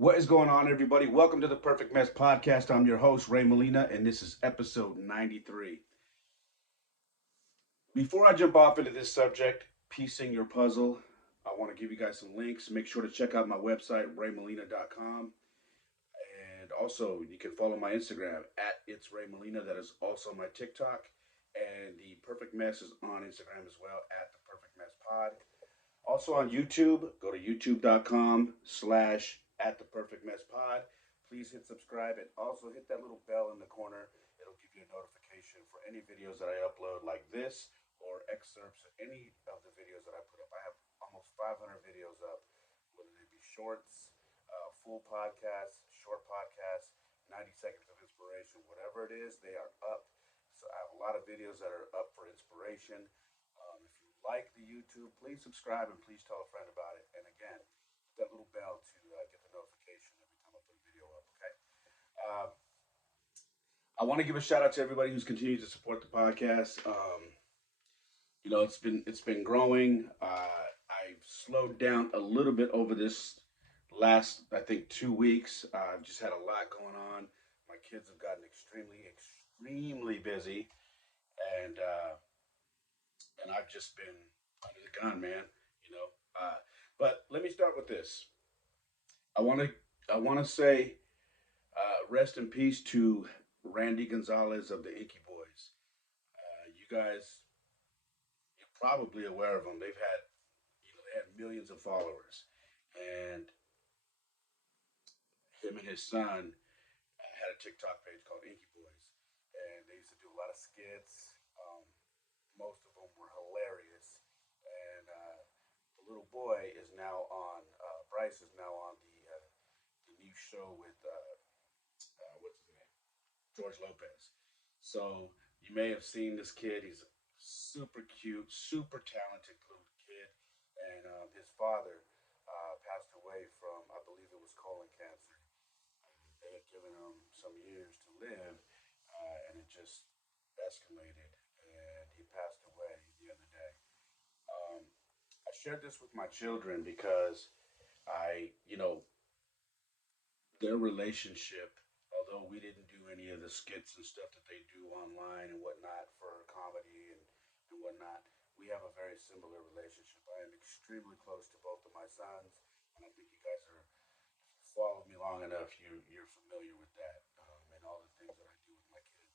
What is going on, everybody? Welcome to the Perfect Mess Podcast. I'm your host, Ray Molina, and this is episode 93. Before I jump off into this subject, piecing your puzzle, I want to give you guys some links. Make sure to check out my website, raymolina.com. And also, you can follow my Instagram at It's Ray Molina. That is also my TikTok. And the Perfect Mess is on Instagram as well at the Perfect Mess Pod. Also on YouTube, go to youtube.com/, at the Perfect Mess Pod. Please hit subscribe and also hit that little bell in the corner. It'll give you a notification for any videos that I upload like this or excerpts of any of the videos that I put up. I have almost 500 videos up, whether they be shorts, full podcasts, short podcasts, 90 seconds of inspiration, whatever it is, they are up. So I have a lot of videos that are up for inspiration. If you like the YouTube, please subscribe and please tell a friend about it. And again, hit that little bell to get the notification every time I put a video up. Okay. Uh, I want to give a shout out to everybody who's continued to support the podcast. It's been growing. I've slowed down a little bit over this last, I think, 2 weeks. I've just had a lot going on. My kids have gotten extremely busy, and I've just been under the gun, man. You know. But let me start with this. I want to I want to say rest in peace to Randy Gonzalez of the Inky Boys. You guys, you're probably aware of them. They had millions of followers, and him and his son had a TikTok page called Inky Boys, and they used to do a lot of skits. Most of them were hilarious, and the little boy is now on. Bryce is now on the new show with what's his name, George Lopez. So you may have seen this kid. He's super cute, super talented little kid, and his father passed away from, I believe it was colon cancer. They had given him some years to live, and it just escalated, and he passed away the other day. Um, I shared this with my children because their relationship, although we didn't do any of the skits and stuff that they do online and whatnot for comedy and whatnot, we have a very similar relationship. I am extremely close to both of my sons, and I think you guys are, if you followed me long enough, you're familiar with that, and all the things that I do with my kids.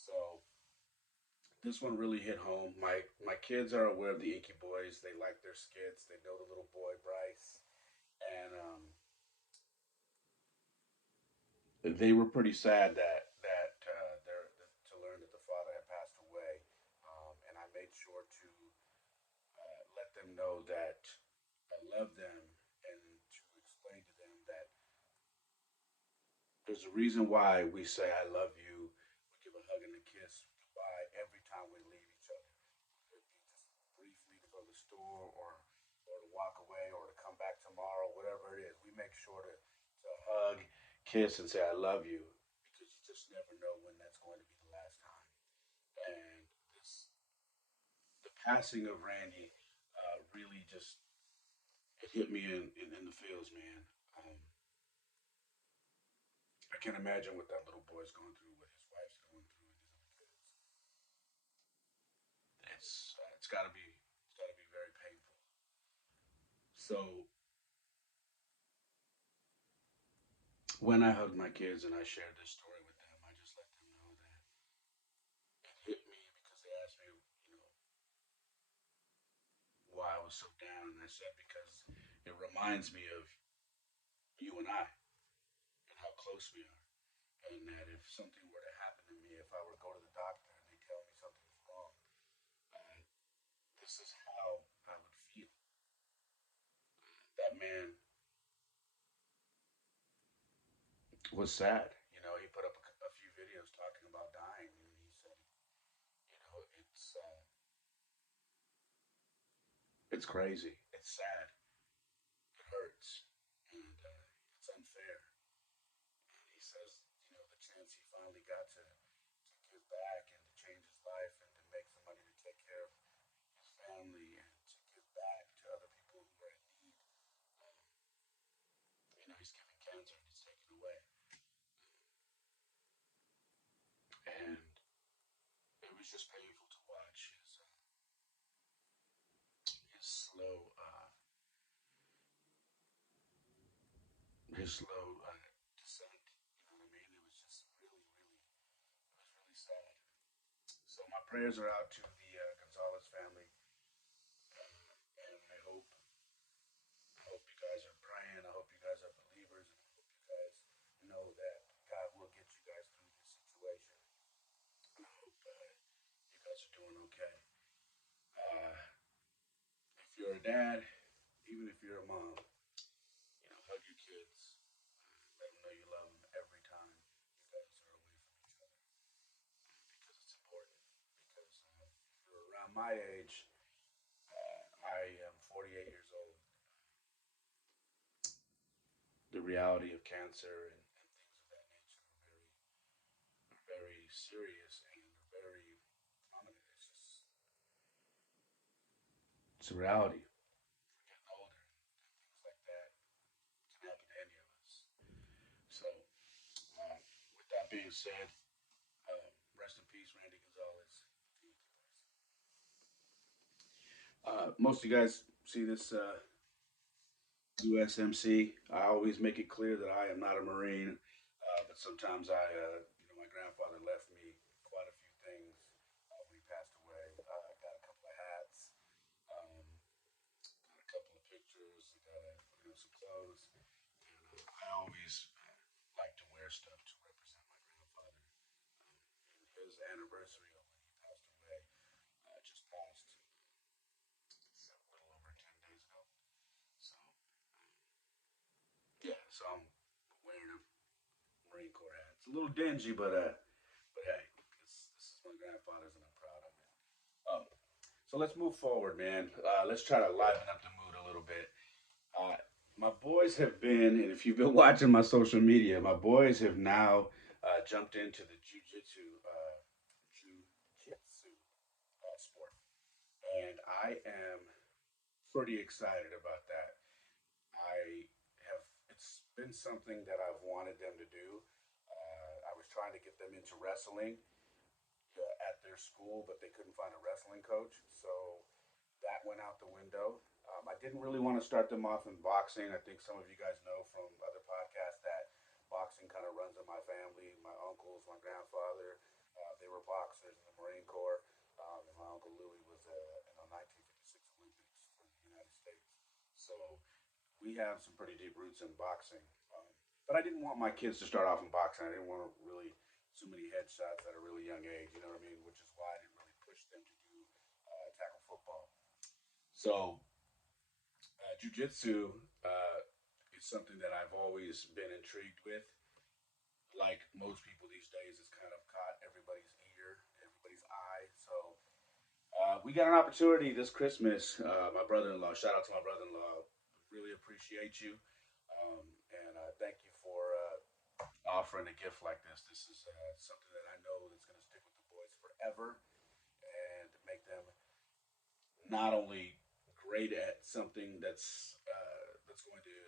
So this one really hit home. My kids are aware of the Inky Boys. They like their skits. They know the little boy Bryce, and they were pretty sad to learn that the father had passed away. And I made sure to let them know that I love them and to explain to them that there's a reason why we say I love you. We give a hug and a kiss goodbye every time we leave each other. Whether it be just briefly to go to the store or to walk away or to come back tomorrow, whatever it is, we make sure to hug, kiss, and say I love you because you just never know when that's going to be the last time. And this, the passing of Randy, really just it hit me in the feels, man. Um, I can't imagine what that little boy's going through, what his wife's going through, and his other kids. It's got to be very painful. So when I hugged my kids and I shared this story with them, I just let them know that it hit me because they asked me, you know, why I was so down, and I said because it reminds me of you and I and how close we are, and that if something were to happen to me, if I were to go to the doctor and they tell me something's wrong, uh, this is how I would feel. That man was sad. He put up a few videos talking about dying, and he said, it's crazy, it's sad, it hurts, and it's unfair. And he says, the chance he finally got to give back and to change his life and to make some money to take care of his family and to give back to other people who are in need. He's giving cancer and it was just painful to watch his slow descent. You know what I mean? It was just it was really sad. So my prayers are out to the Gonzalez family, and I hope you guys are praying. I hope you guys are believers, and I hope you guys know that God will get you guys through this situation. And I hope you guys are doing okay. Uh, if you're a dad, even if you're a mom, hug your kids. Let them know you love them every time you guys are away from each other because it's important. Because if you're around my age, I am 48 years old. The reality of cancer and things of that nature are very serious and are very prominent. It's a reality. We're getting older and things like that can happen to any of us. So, uh, with that being said, rest in peace, Randy Gonzalez. Most of you guys see this USMC. I always make it clear that I am not a Marine, but sometimes my grandfather left me quite a few things when he passed away. I got a couple of hats, got a couple of pictures, got some clothes, and I always like to wear stuff to represent my grandfather. And his anniversary of when he passed away just passed a little over 10 days ago. So yeah, so I'm wearing a Marine Corps hat. It's a little dingy, but hey, this is my grandfather's, and I'm proud of it. Um, so let's move forward, man. Let's try to liven up the mood a little bit. Uh, my boys have been, and if you've been watching my social media, my boys have now jumped into the jujitsu sport, and I am pretty excited about that. I have. It's been something that I've wanted them to do. I was trying to get them into wrestling at their school, but they couldn't find a wrestling coach, so that went out the window. I didn't really want to start them off in boxing. I think some of you guys know from other podcasts that boxing kind of runs in my family. My uncles, my grandfather, they were boxers in the Marine Corps. And my uncle Louis was in the 1956 Olympics for the United States. So we have some pretty deep roots in boxing. But I didn't want my kids to start off in boxing. I didn't want to really too many headshots at a really young age. You know what I mean? Which is why I didn't really push them to do tackle football. So jujitsu is something that I've always been intrigued with. Like most people these days, it's kind of caught everybody's ear, everybody's eye. So we got an opportunity this Christmas. My brother-in-law, shout out to my brother-in-law, really appreciate you, and thank you for offering a gift like this. This is something that I know that's going to stick with the boys forever and make them not only great at something that's going to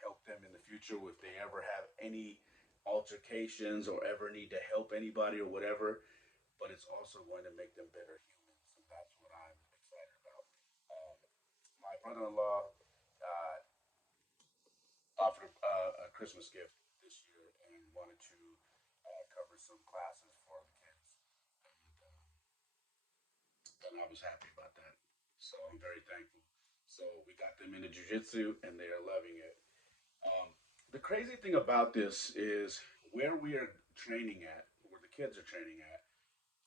help them in the future if they ever have any altercations or ever need to help anybody or whatever, but it's also going to make them better humans, and that's what I'm excited about. Um, my brother-in-law uh, offered a Christmas gift this year and wanted to cover some classes for the kids, and I was happy about that. So I'm very thankful. So we got them into jujitsu, and they are loving it. The crazy thing about this is where we are training at, where the kids are training at.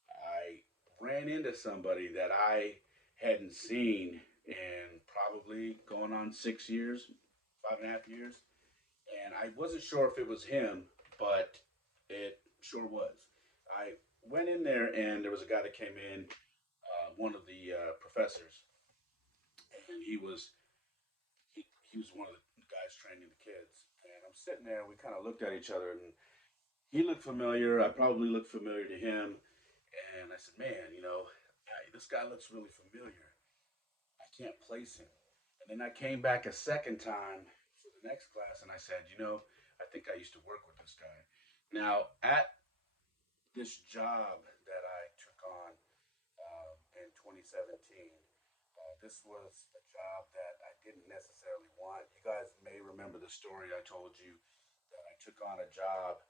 I ran into somebody that I hadn't seen in probably going on 6 years, 5.5 years, and I wasn't sure if it was him, but it sure was. I went in there, and there was a guy that came in, one of the professors, and he was one of the guys training the kids. And I'm sitting there, and we kind of looked at each other, and he looked familiar. I probably looked familiar to him, and I said, "Man, this guy looks really familiar. I can't place him." And then I came back a second time for the next class, and I said, "I think I used to work with this guy." Now, at this job that I took on in 2017. This was a job that I didn't necessarily want. You guys may remember the story I told you that I took on a job,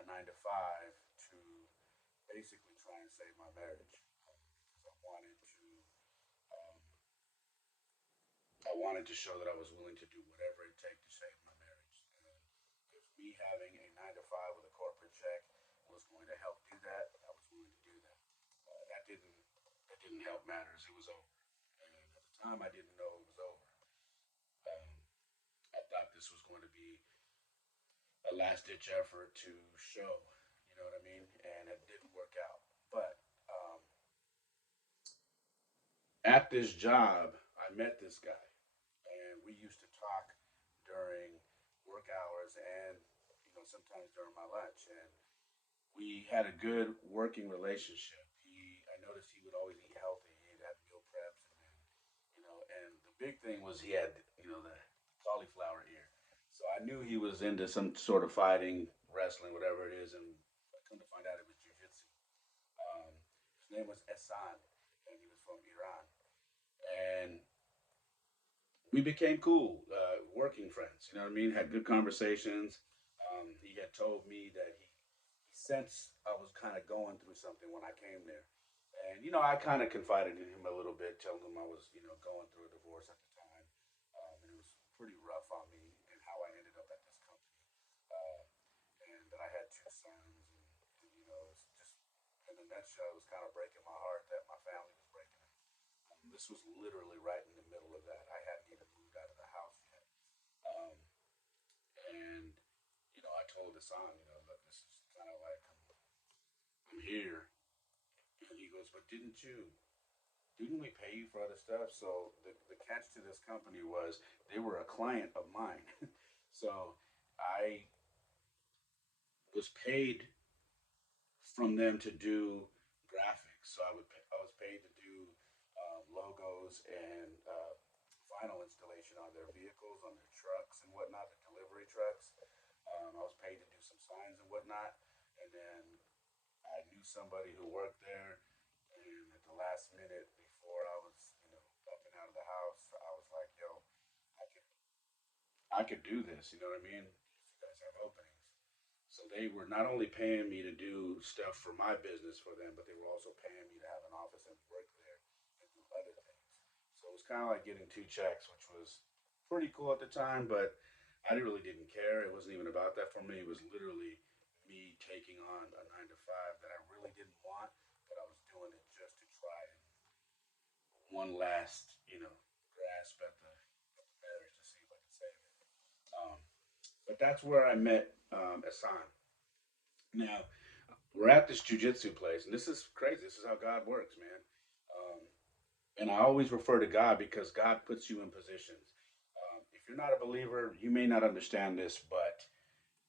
a 9 to 5, to basically try and save my marriage because um, I wanted to show that I was willing to do whatever it takes to save my marriage. And if me having a 9 to 5 with a corporate check was going to help do that, I was willing to do that. That didn't help matters. It was over. And at the time, I didn't know it was over. Um, I thought this was going to be a last ditch effort to show, you know what I mean? And it didn't work out. But at this job, I met this guy, and we used to talk during work hours and sometimes during my lunch, and we had a good working relationship. I noticed he would always eat healthy. He'd have meal preps, and the big thing was he had the cauliflower ear. So I knew he was into some sort of fighting, wrestling, whatever it is, and I come to find out it was jujitsu. Um, his name was Esan, and he was from Iran, and we became cool, working friends. You know what I mean? Had good conversations. He had told me that he sensed I was kind of going through something when I came there. And, I kind of confided in him a little bit, telling him I was, going through a divorce at the time. And it was pretty rough on me and how I ended up at this company. Uh, and that I had 2 sons. And it's just, in a nutshell, it was kind of breaking my heart that my family was breaking up. This was literally right in the middle of that. I hadn't even moved out of the house yet. Um, and, I told the son, that this is kind of like I'm here. And he goes, but didn't we pay you for other stuff? So the catch to this company was they were a client of mine. So I was paid from them to do graphics. So I was paid to do logos and final installation on their vehicles, on their trucks and whatnot, the delivery trucks. I was paid to do some signs and whatnot. And then I knew somebody who worked there, and at the last minute before I was, up and out of the house, I was like, "Yo, I could, I could do this." You know what I mean? If you guys have openings, so they were not only paying me to do stuff for my business for them, but they were also paying me to have an office and work there and do other things. So it was kind of like getting 2 checks, which was pretty cool at the time, but I really didn't care. It wasn't even about that for me. It was literally me taking on a 9 to 5 that I really didn't want, but I was doing it just to try and one last, grasp at the marriage to see if I could save it. Um, but that's where I met Asan. Now, we're at this jujitsu place, and this is crazy. This is how God works, man. Um, and I always refer to God because God puts you in positions. If you're not a believer, you may not understand this, but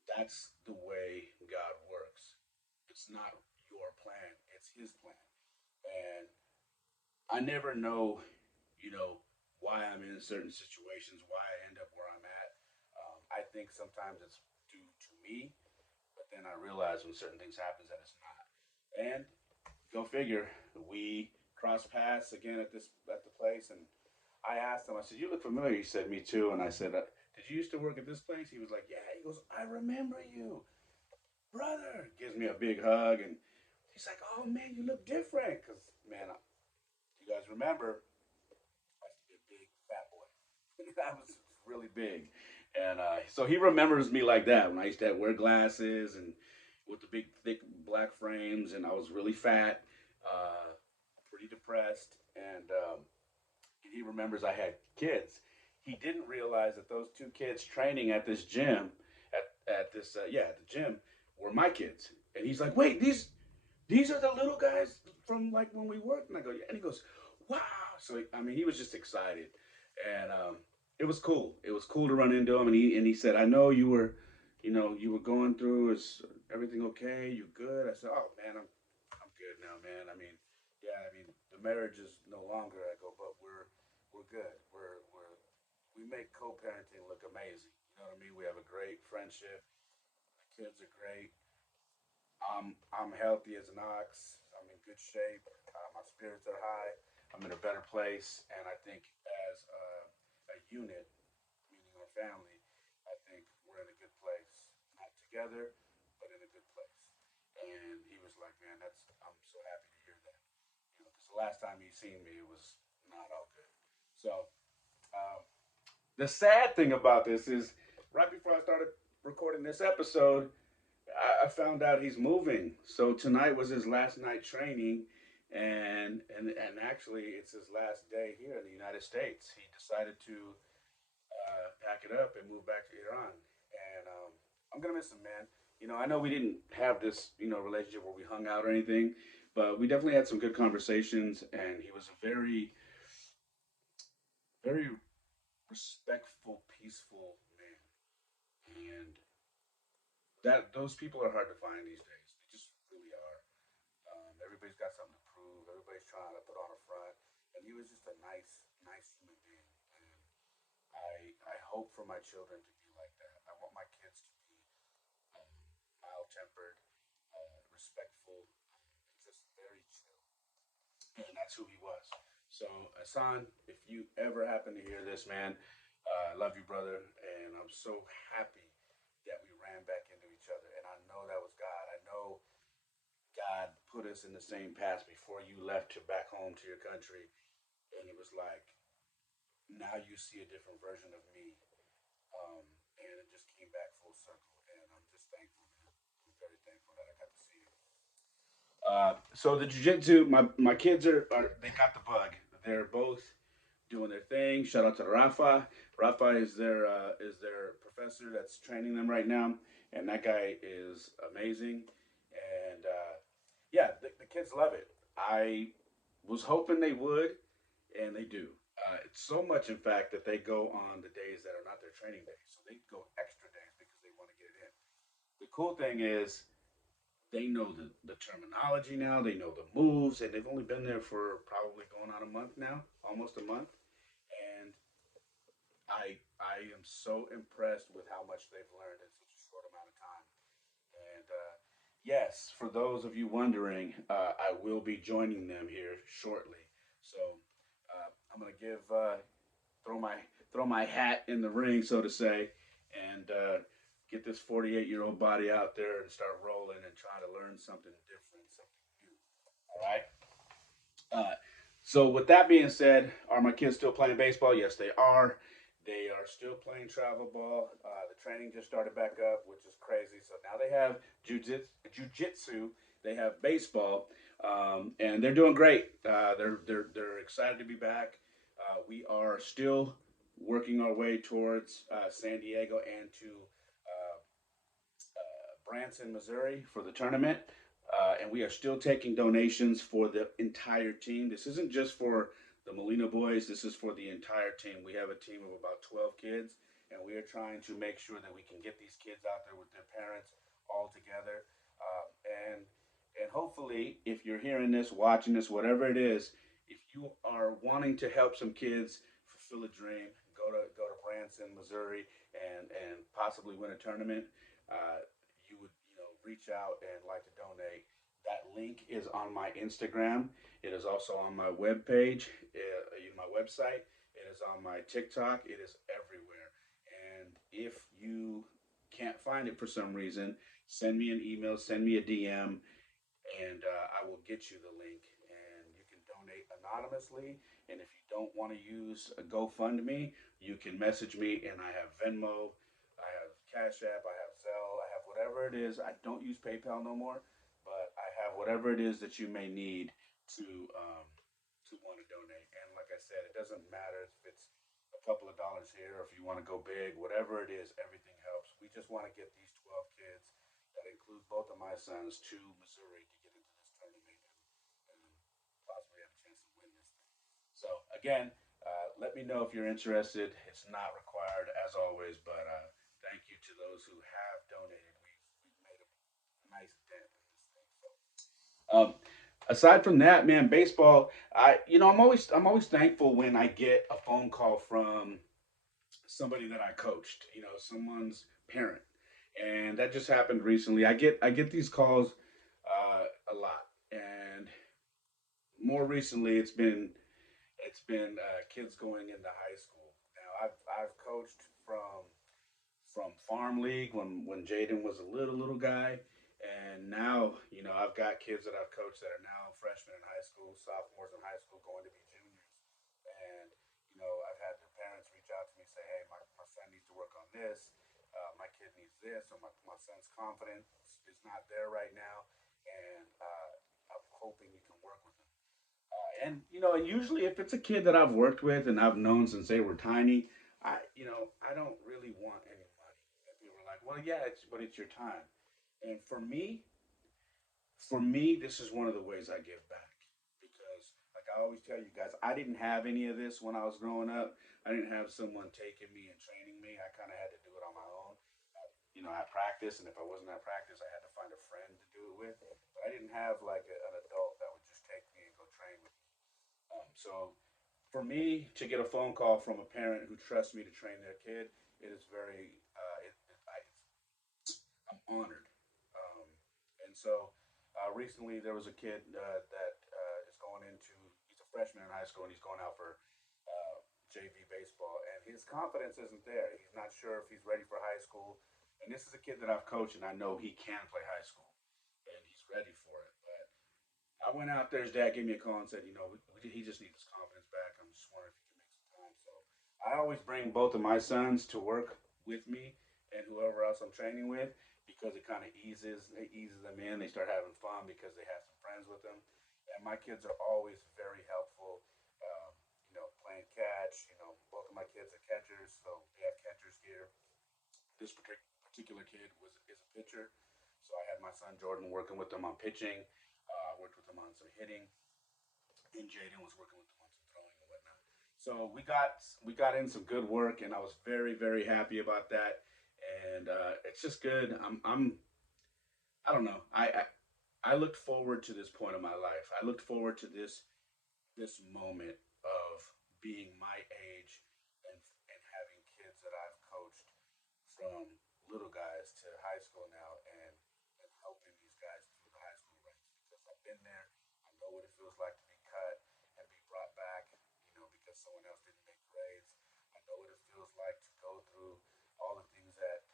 that's the way God works. It's not your plan, it's His plan. And I never know, you know, why I'm in certain situations, why I end up where I'm at. I think sometimes it's due to me, but then I realize when certain things happen that it's not. And go figure, we crossed paths again at the place, and I asked him. I said, "You look familiar." He said, "Me too." And I said, "Did you used to work at this place?" He was like, "Yeah." He goes, "I remember you, brother." Gives me a big hug, and he's like, "Oh man, you look different." Because man, you guys remember, I used to be a big fat boy. I was really big, and so he remembers me like that when I used to wear glasses and with the big thick black frames, and I was really fat, uh, pretty depressed, and he remembers I had kids. He didn't realize that those 2 kids training at this gym, at this at the gym, were my kids. And he's like, "Wait, these are the little guys from like when we worked." And I go, "Yeah." And he goes, "Wow!" So I mean, he was just excited, and it was cool. It was cool to run into him, and he said, "I know you were going through. Is everything okay? You good?" I said, "Oh man, I'm good now, man. I mean, yeah, I mean the marriage is no longer." I go, "But we're good. We make co-parenting look amazing. You know what I mean? We have a great friendship. The kids are great. I'm healthy as an ox. I'm in good shape. My spirits are high. I'm in a better place, and I think as a unit, meaning our family, I think we're in a good place. Not together, but in a good place. And he was like, "Man, that's I'm so happy to hear that." You know, because the last time he seen me, it was not all good. So the sad thing about this is, right before I started recording this episode, I found out he's moving. So tonight was his last night training, and actually it's his last day here in the United States. He decided to pack it up and move back to Iran, and I'm gonna miss him, man. You know, I know we didn't have this relationship where we hung out or anything, but we definitely had some good conversations, and he was a very respectful, peaceful man, and that those people are hard to find these days. They just really are. Everybody's got something to prove. Everybody's trying to put on a front, and he was just a nice human being. And I hope for my children to be like that. I want my kids to be um, mild tempered, respectful, and just very chill. And that's who he was. So, Hassan, if you ever happen to hear this, man, I love you, brother, and I'm so happy that we ran back into each other. And I know that was God. I know God put us in the same path before you left to back home to your country, and it was like now you see a different version of me, and it just came back full circle, and I'm just thankful, man. I'm very thankful that I got to see you. So the jujitsu, my kids are they got the bug. They're both doing their thing. Shout out to Rafa. Rafa is their professor that's training them right now, and that guy is amazing. And yeah, the kids love it. I was hoping they would, and they do. It's so much, in fact, that they go on the days that are not their training days. So they go extra days because they want to get it in. The cool thing is they know the terminology now. They know the moves, and they've only been there for probably going on a month now, almost a month. And I am so impressed with how much they've learned in such a short amount of time. And yes, for those of you wondering, I will be joining them here shortly. So I'm gonna give throw my throw my hat in the ring, so to say, and get this 48-year-old body out there and start rolling and try to learn something different, something new. All right. So with that being said, are my kids still playing baseball? Yes, they are. They are still playing travel ball. The training just started back up, which is crazy. So now they have jujitsu. They have baseball, and they're doing great. They're excited to be back. We are still working our way towards San Diego and to Branson, Missouri for the tournament. And we are still taking donations for the entire team. This isn't just for the Molina boys, this is for the entire team. We have a team of about 12 kids, and we are trying to make sure that we can get these kids out there with their parents all together. Uh, and and hopefully, if you're hearing this, watching this, whatever it is, if you are wanting to help some kids fulfill a dream, go to Branson, Missouri, and possibly win a tournament. You would reach out and like to donate. That link is on my Instagram. It is also on my webpage, my website. It is on my TikTok. It is everywhere. And if you can't find it for some reason, send me an email, send me a DM, and I will get you the link. And you can donate anonymously. And if you don't want to use a GoFundMe, you can message me, and I have Venmo, I have Cash App, I have Zelle, I have whatever it is. I don't use PayPal no more, but I have whatever it is that you may need to um, to want to donate. And like I said, it doesn't matter if it's a couple of dollars here or if you want to go big, whatever it is, everything helps. We just want to get these 12 kids that include both of my sons to Missouri to get into this tournament and possibly have a chance to win this thing. So again, let me know if you're interested. It's not required as always, but thank you to those who have donated. We've made a nice dent in this thing. So aside from that, man, baseball. I'm always thankful when I get a phone call from somebody that I coached. Someone's parent, and that just happened recently. I get these calls a lot. And more recently, it's been kids going into high school. Now I've coached from farm league when Jaden was a little guy, and now I've got kids that I've coached that are now freshmen in high school, sophomores in high school, going to be juniors. And I've had their parents reach out to me, say, hey, my son needs to work on this, my kid needs this, or my son's confidence is not there right now, and I'm hoping you can work with him. And usually if it's a kid that I've worked with and I've known since they were tiny, I don't really want any money. And people are like, well, yeah, but it's your time. And for me, this is one of the ways I give back because, like I always tell you guys, I didn't have any of this when I was growing up. I didn't have someone taking me and training me. I kind of had to do it on my own. I practiced, and if I wasn't at practice, I had to find a friend to do it with. But I didn't have like an adult that would just take me and go train with me. So for me to get a phone call from a parent who trusts me to train their kid, it is very, I'm honored. Um, and so recently there was a kid that is going into, he's a freshman in high school and he's going out for JV baseball, and his confidence isn't there. He's not sure if he's ready for high school. And this is a kid that I've coached, and I know he can play high school, and he's ready for it. But I went out there. His dad gave me a call and said, he just needs his confidence back. I'm just wondering if he can make some time. So I always bring both of my sons to work with me and whoever else I'm training with because it kind of eases them in. They start having fun because they have some friends with them. And my kids are always very helpful. Playing catch. Both of my kids are catchers, so we have catchers here. This particular kid is a pitcher, so I had my son Jordan working with them on pitching. I worked with him on some hitting, and Jaden was working with them on some throwing and whatnot. So we got in some good work, and I was very happy about that. And it's just good. I don't know. I looked forward to this point of my life. I looked forward to this moment of being my age and having kids that I've coached from little guys to high school now, and helping these guys through the high school ranks because I've been there. I know what it feels like to be cut and be brought back, because someone else didn't make grades. I know what it feels like to go through all the things that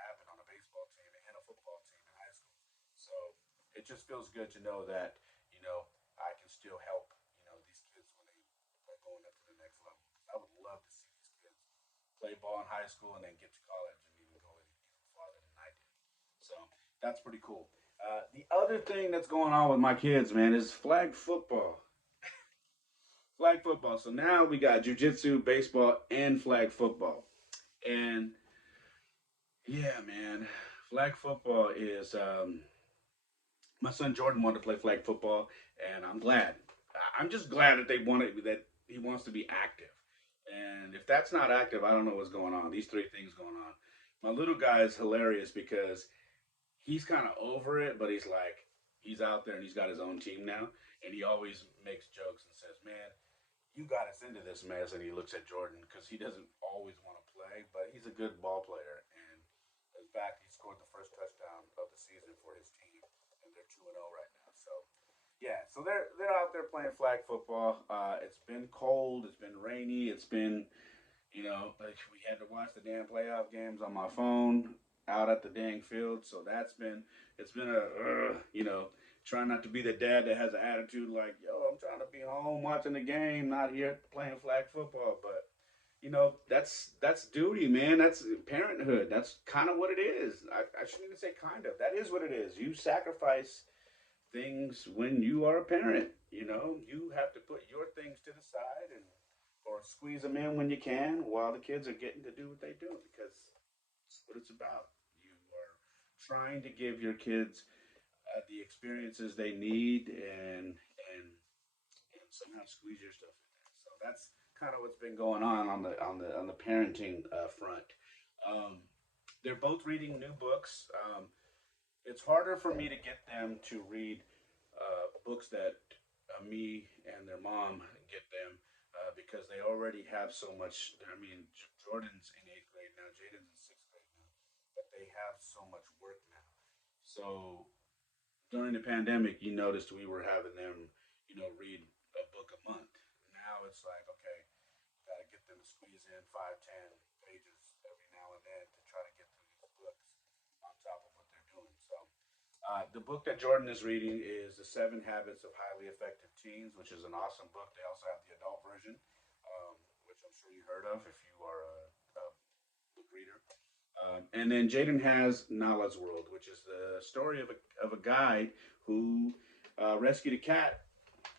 happen on a baseball team and a football team in high school. So it just feels good to know that I can still help these kids when they're going up to the next level. I would love to see these kids play ball in high school and then get to college and even go even farther than I did. So that's pretty cool. The other thing that's going on with my kids, man, is flag football. Flag football. So now we got jujitsu, baseball, and flag football. And yeah, man, flag football is. My son Jordan wanted to play flag football, and I'm glad. I'm just glad that they wanted that he wants to be active. And if that's not active, I don't know what's going on. These three things going on. My little guy is hilarious because he's kind of over it, but he's out there and he's got his own team now, and he always makes jokes and says, "Man, you got us into this mess." And he looks at Jordan because he doesn't always want to play, but he's a good ball player. And in fact, he scored the first touchdown of the season for his team, and they're 2-0 right now. So yeah, so they're out there playing flag football. It's been cold, it's been rainy, it's been like we had to watch the damn playoff games on my phone out at the dang field. So it's been trying not to be the dad that has an attitude like, yo, I'm trying to be home watching the game, not here playing flag football. But that's duty, man. That's parenthood. That's kind of what it is. I shouldn't even say kind of. That is what it is. You sacrifice things when you are a parent. You have to put your things to the side and or squeeze them in when you can while the kids are getting to do what they do because that's what it's about. You are trying to give your kids the experiences they need and somehow squeeze your stuff in there. So that's kind of what's been going on the parenting front. Um, they're both reading new books. It's harder for me to get them to read books that me and their mom get them because they already have so much. I mean, Jordan's in eighth grade now, Jaden's in sixth grade now, but they have so much work now. So during the pandemic, you noticed we were having them, read a book a month. Now it's like, okay, got to get them to squeeze in 5, 10 pages every now and then to try to get through these books on top of what they're doing. So, the book that Jordan is reading is The 7 Habits of Highly Effective Teens, which is an awesome book. They also have the adult version, which I'm sure you heard of if you are a book reader. And then Jaden has Nala's World, which is the story of a guy who rescued a cat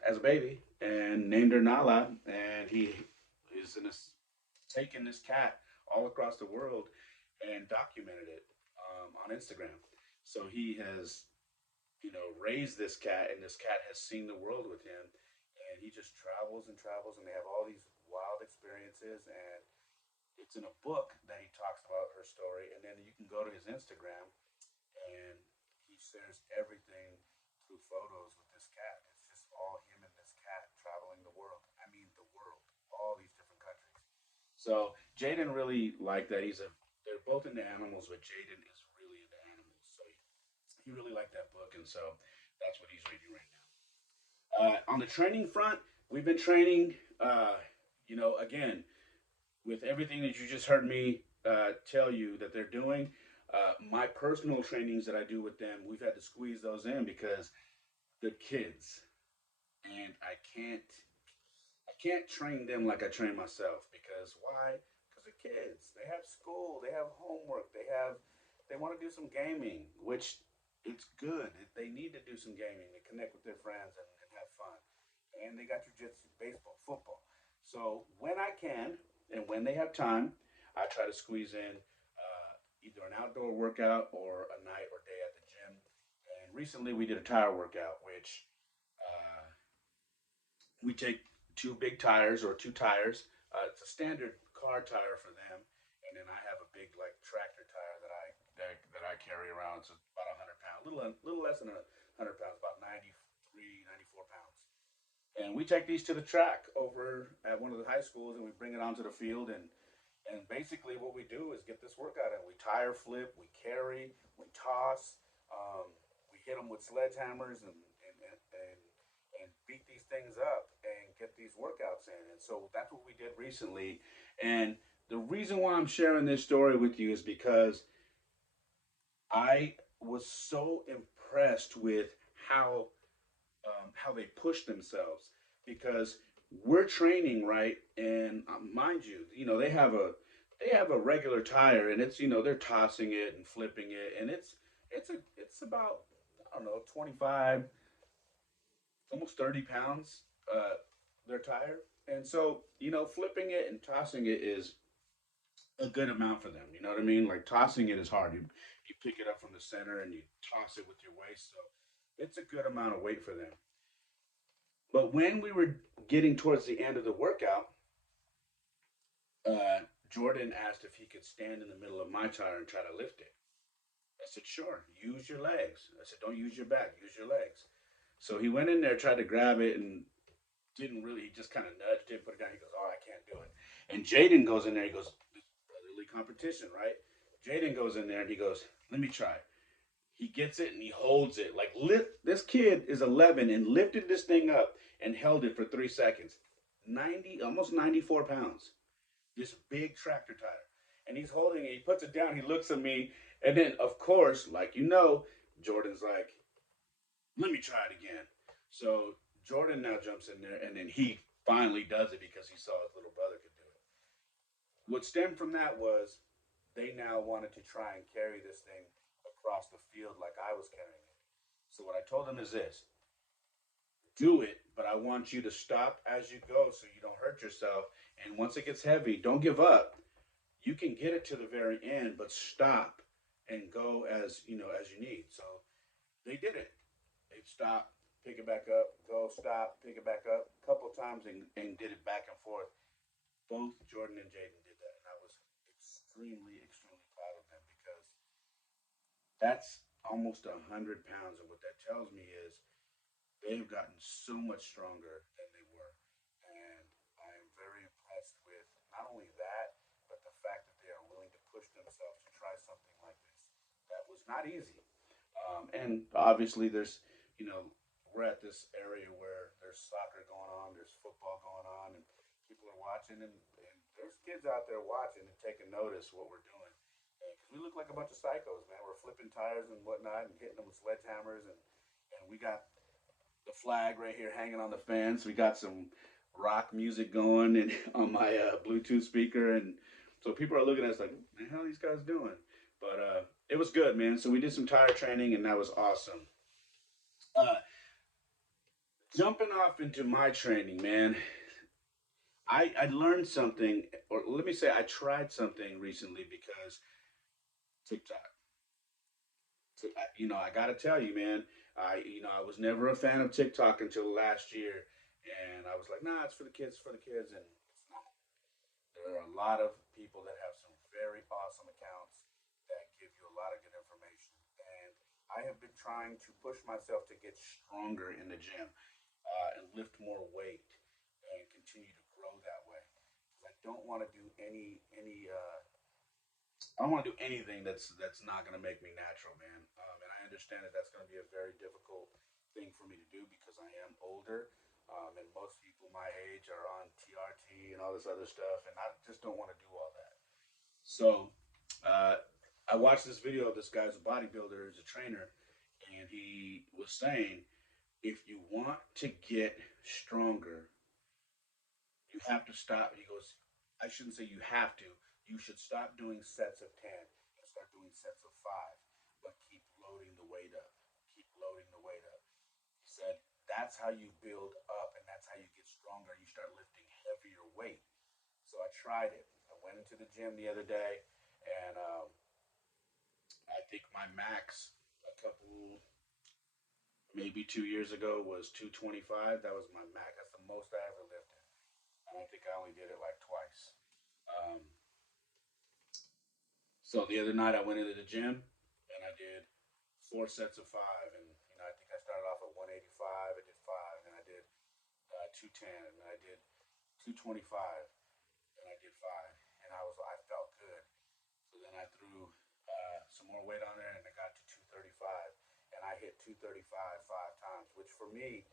as a baby and named her Nala, and he is taking this cat all across the world and documented it on Instagram. So he has, raised this cat, and this cat has seen the world with him, and he just travels and travels, and they have all these wild experiences, and it's in a book that he talks about her story, and then you can go to his Instagram, and he shares everything through photos with this cat. It's just all him and this cat traveling the world. I mean, the world, all these different countries. So Jaden really liked that. They're both into animals, but Jaden is really into animals. So he really liked that book, and so that's what he's reading right now. On the training front, we've been training. Again, with everything that you just heard me tell you that they're doing, my personal trainings that I do with them, we've had to squeeze those in because they're kids, and I can't train them like I train myself because why? Because they're kids. They have school, they have homework, they want to do some gaming, which it's good. They need to do some gaming to connect with their friends and have fun. And they got jujitsu, baseball, football. So when I can and when they have time, I try to squeeze in either an outdoor workout or a night or day at the gym. And recently we did a tire workout, which uh, we take two big tires or two tires. It's a standard car tire for them, and then I have a big like tractor tire that I carry around. It's about 100 pounds, little less than 100 pounds, about 93, 94 pounds. And we take these to the track over at one of the high schools, and we bring it onto the field. And basically, what we do is get this workout in. We tire flip, we carry, we toss, we hit them with sledgehammers and beat these things up and get these workouts in. And so that's what we did recently. And the reason why I'm sharing this story with you is because I was so impressed with how how they push themselves because we're training right, and mind you, they have a regular tire, and it's they're tossing it and flipping it, and it's about I don't know 25, almost 30 pounds, their tire, and so flipping it and tossing it is a good amount for them. You know what I mean? Like tossing it is hard. You pick it up from the center and you toss it with your waist, so it's a good amount of weight for them. But when we were getting towards the end of the workout, Jordan asked if he could stand in the middle of my tire and try to lift it. I said, sure, use your legs. I said, don't use your back, use your legs. So he went in there, tried to grab it, and didn't really, he just kind of nudged it, put it down. He goes, oh, I can't do it. And Jaden goes in there, he goes, brotherly competition, right? Jaden goes in there and he goes, let me try. He gets it and he holds it. Like lift this kid is 11 and lifted this thing up and held it for 3 seconds. 90, almost 94 pounds. This big tractor tire. And he's holding it. He puts it down. He looks at me. And then, of course, like Jordan's like, let me try it again. So Jordan now jumps in there and then he finally does it because he saw his little brother could do it. What stemmed from that was they now wanted to try and carry this thing across the field like I was carrying it. So what I told them is this: do it, but I want you to stop as you go so you don't hurt yourself. And once it gets heavy, don't give up. You can get it to the very end, but stop and go as you need. So they did it. They stopped, pick it back up, go, stop, pick it back up a couple of times and did it back and forth. Both Jordan and Jaden did that, and I was extremely proud of them because that's almost 100 pounds. And what that tells me is they've gotten so much stronger than they were. And I am very impressed with not only that, but the fact that they are willing to push themselves to try something like this. That was not easy. And obviously, you know, we're at this area where there's soccer going on, there's football going on, and people are watching, and there's kids out there watching and taking notice what we're doing. Because we look like a bunch of psychos, man. We're flipping tires and whatnot and hitting them with sledgehammers, and we got the flag right here hanging on the fence. We got some rock music going and on my Bluetooth speaker, and so people are looking at us like, "What the hell are these guys doing?" But it was good, man. So we did some tire training, and that was awesome. Uh, Jumping off into my training, man, I learned something, or let me say, I tried something recently because TikTok. I got to tell you, man, I was never a fan of TikTok until last year, and I was like, nah, it's for the kids, for the kids, and it's not. There are a lot of people that have some very awesome accounts that give you a lot of good information, and I have been trying to push myself to get stronger in the gym and lift more weight and continue to grow that way. I don't want to do I don't want to do anything that's not going to make me natural, man. And I understand that that's going to be a very difficult thing for me to do because I am older, and most people my age are on TRT and all this other stuff, and I just don't want to do all that. So uh, I watched this video of this guy's a bodybuilder, he's a trainer, and he was saying if you want to get stronger, you have to stop. He goes, I shouldn't say you have to. You should stop doing sets of 10 and start doing sets of 5, but keep loading the weight up. Keep loading the weight up. He said, that's how you build up and that's how you get stronger. You start lifting heavier weight. So I tried it. I went into the gym the other day and I think my max a couple, maybe 2 years ago was 225. That was my max. That's the most I ever lifted. And I think I only did it like twice. Um, So the other night I went into the gym and I did 4 sets of 5, and I think I started off at 185. I did 5, and I did 210, and I did 225, and I did 5, and I felt good. So then I threw some more weight on there, and I got to 235, and I hit 235 5 times, which for me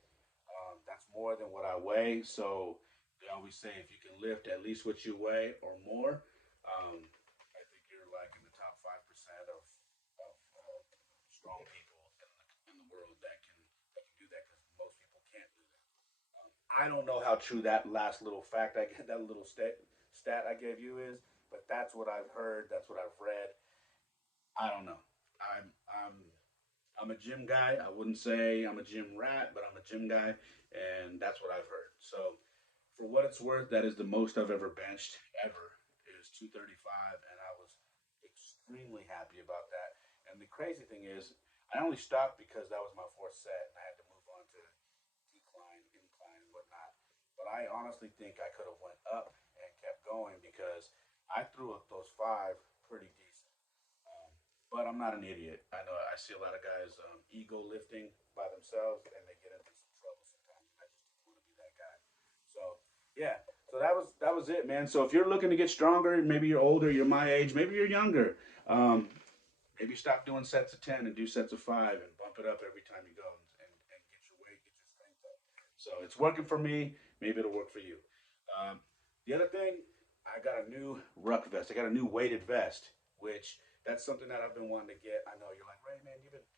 that's more than what I weigh. So they always say if you can lift at least what you weigh or more, I think you're like in the top 5% of strong people in the world that can do that because most people can't do that. I don't know how true that last little fact that little stat I gave you is, but that's what I've heard. That's what I've read. I don't know. I'm I'm a gym guy. I wouldn't say I'm a gym rat, but I'm a gym guy, and that's what I've heard. So, for what it's worth, that is the most I've ever benched ever is 235, and I was extremely happy about that. And the crazy thing is, I only stopped because that was my fourth set, and I had to move on to decline, incline, and whatnot. But I honestly think I could have went up and kept going because I threw up those 5 pretty decent. Um, but I'm not an idiot. I know I see a lot of guys ego lifting by themselves, and they get into some trouble sometimes. And I just don't want to be that guy. So yeah, so that was it, man. So if you're looking to get stronger, maybe you're older, you're my age, maybe you're younger. Maybe stop doing sets of 10 and do sets of 5 and bump it up every time you go and get your weight, get your strength up. So it's working for me. Maybe it'll work for you. Um, the other thing, I got a new ruck vest. I got a new weighted vest, which that's something that I've been wanting to get. I know you're like, Ray, man, you've been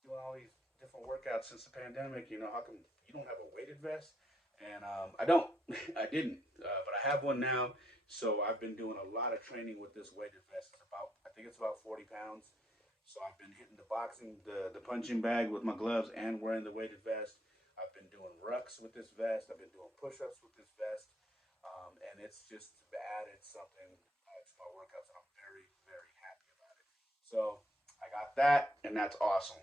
doing all these different workouts since the pandemic. How come you don't have a weighted vest? And I don't. I didn't. But I have one now. So I've been doing a lot of training with this weighted vest. I think it's about 40 pounds. So I've been hitting the punching bag with my gloves and wearing the weighted vest. I've been doing rucks with this vest. I've been doing push-ups with this vest, and it's just added something to my workouts, and I'm very, very happy about it. So I got that, and that's awesome.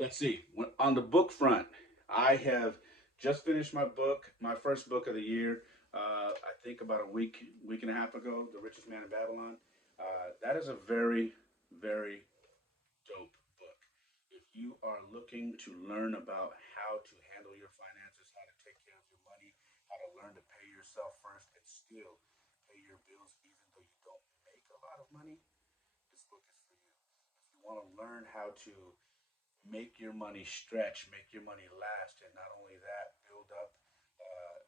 Let's see. On the book front, I have just finished my book, my first book of the year. I think about a week and a half ago, The Richest Man in Babylon. That is a very, very dope book. If you are looking to learn about how to handle your finances, how to take care of your money, how to learn to pay yourself first and still pay your bills even though you don't make a lot of money, this book is for you. If you want to learn how to make your money stretch, make your money last, and not only that, build up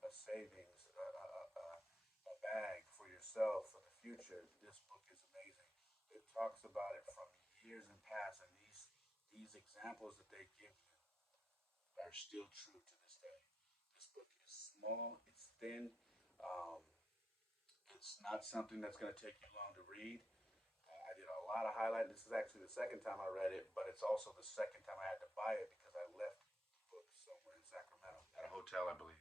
a savings, a bag for yourself for the future. This book is amazing. It talks about it from years and past, and these examples that they give you are still true to this day. This book is small, it's thin, um, it's not something that's going to take you long to read. I did a lot of highlighting. This is actually the second time I read it, but it's also the second time I had to buy it because I left the book somewhere in Sacramento at a hotel, I believe.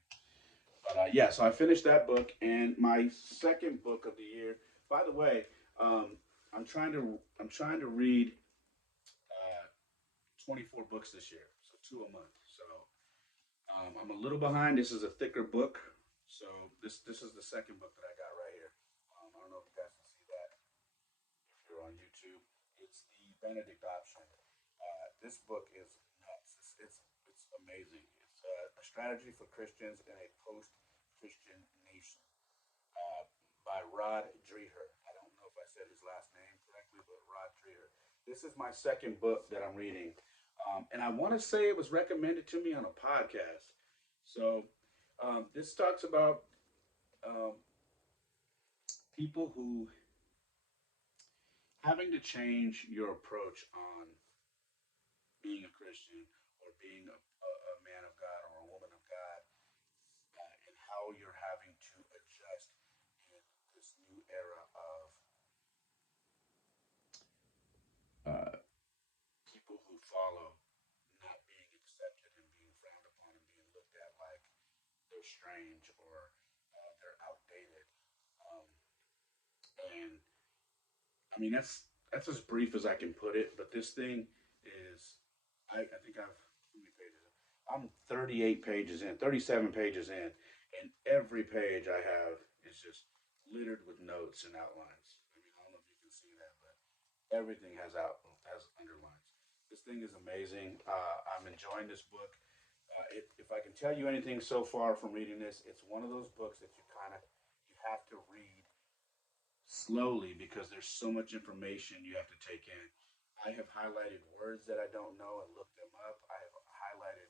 But yeah, so I finished that book, and my second book of the year. By the way, um, I'm trying to read 24 books this year, so two a month. So I'm a little behind. This is a thicker book, so this is the second book that I got right here. I don't know if you guys can see that if you're on YouTube. It's the Benedict option. This book is nuts. It's amazing. It's a strategy for Christians in a post-Christian nation by Rod Dreher. I don't know if I said his last name correctly, but Rod Dreher. This is my second book that I'm reading, and I want to say it was recommended to me on a podcast. So this talks about um, people who having to change your approach on being a Christian or being a man of God or a woman of God, and how you're having to adjust in this new era of uh, people who follow not being accepted and being frowned upon and being looked at like they're strange or they're outdated. Um, and I mean that's as brief as I can put it. But this thing is, I think I've how many pages? I'm 38 pages in, 37 pages in, and every page I have is just littered with notes and outlines. I mean, I don't know if you can see that, but everything has underlines. This thing is amazing. I'm enjoying this book. If I can tell you anything so far from reading this, it's one of those books that you have to read slowly because there's so much information you have to take in. I have highlighted words that I don't know and looked them up. I have highlighted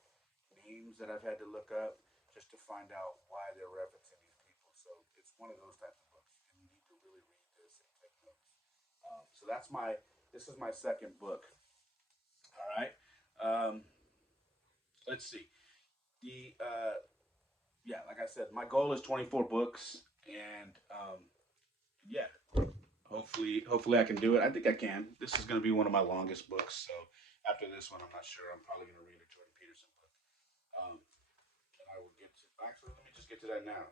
names that I've had to look up just to find out why they're referencing these people. So it's one of those types of books. You need to really read this and take notes. So this is my second book. All right. Um, let's see. The Yeah, like I said, my goal is 24 books, and yeah, hopefully I can do it. I think I can. This is going to be one of my longest books. So after this one, I'm not sure. I'm probably going to read a Jordan Peterson book. And I will get to. Actually, let me just get to that now.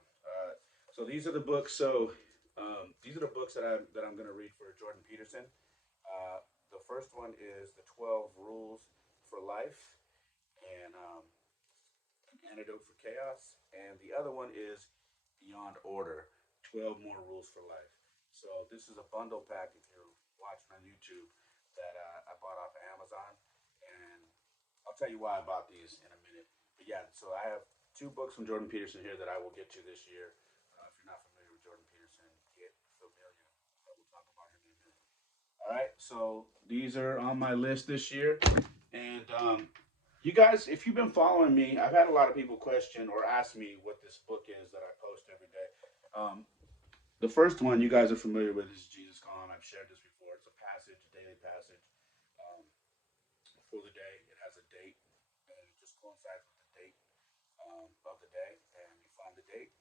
So these are the books. These are the books that I'm going to read for Jordan Peterson. The first one is the 12 Rules for Life, and an antidote for chaos. And the other one is Beyond Order, 12 More Rules for Life. So this is a bundle pack if you're watching on YouTube that I bought off of Amazon. And I'll tell you why I bought these in a minute. But yeah, so I have two books from Jordan Peterson here that I will get to this year. If you're not familiar with Jordan Peterson, get familiar. We'll talk about him in a minute. All right, so these are on my list this year. And you guys, if you've been following me, I've had a lot of people question or ask me what this book is that I post every day. The first one you guys are familiar with is Jesus Calm. I've shared this before. It's a passage, a daily passage um, for the day. It has a date, and it just coincides with the date of the day. And you find the date,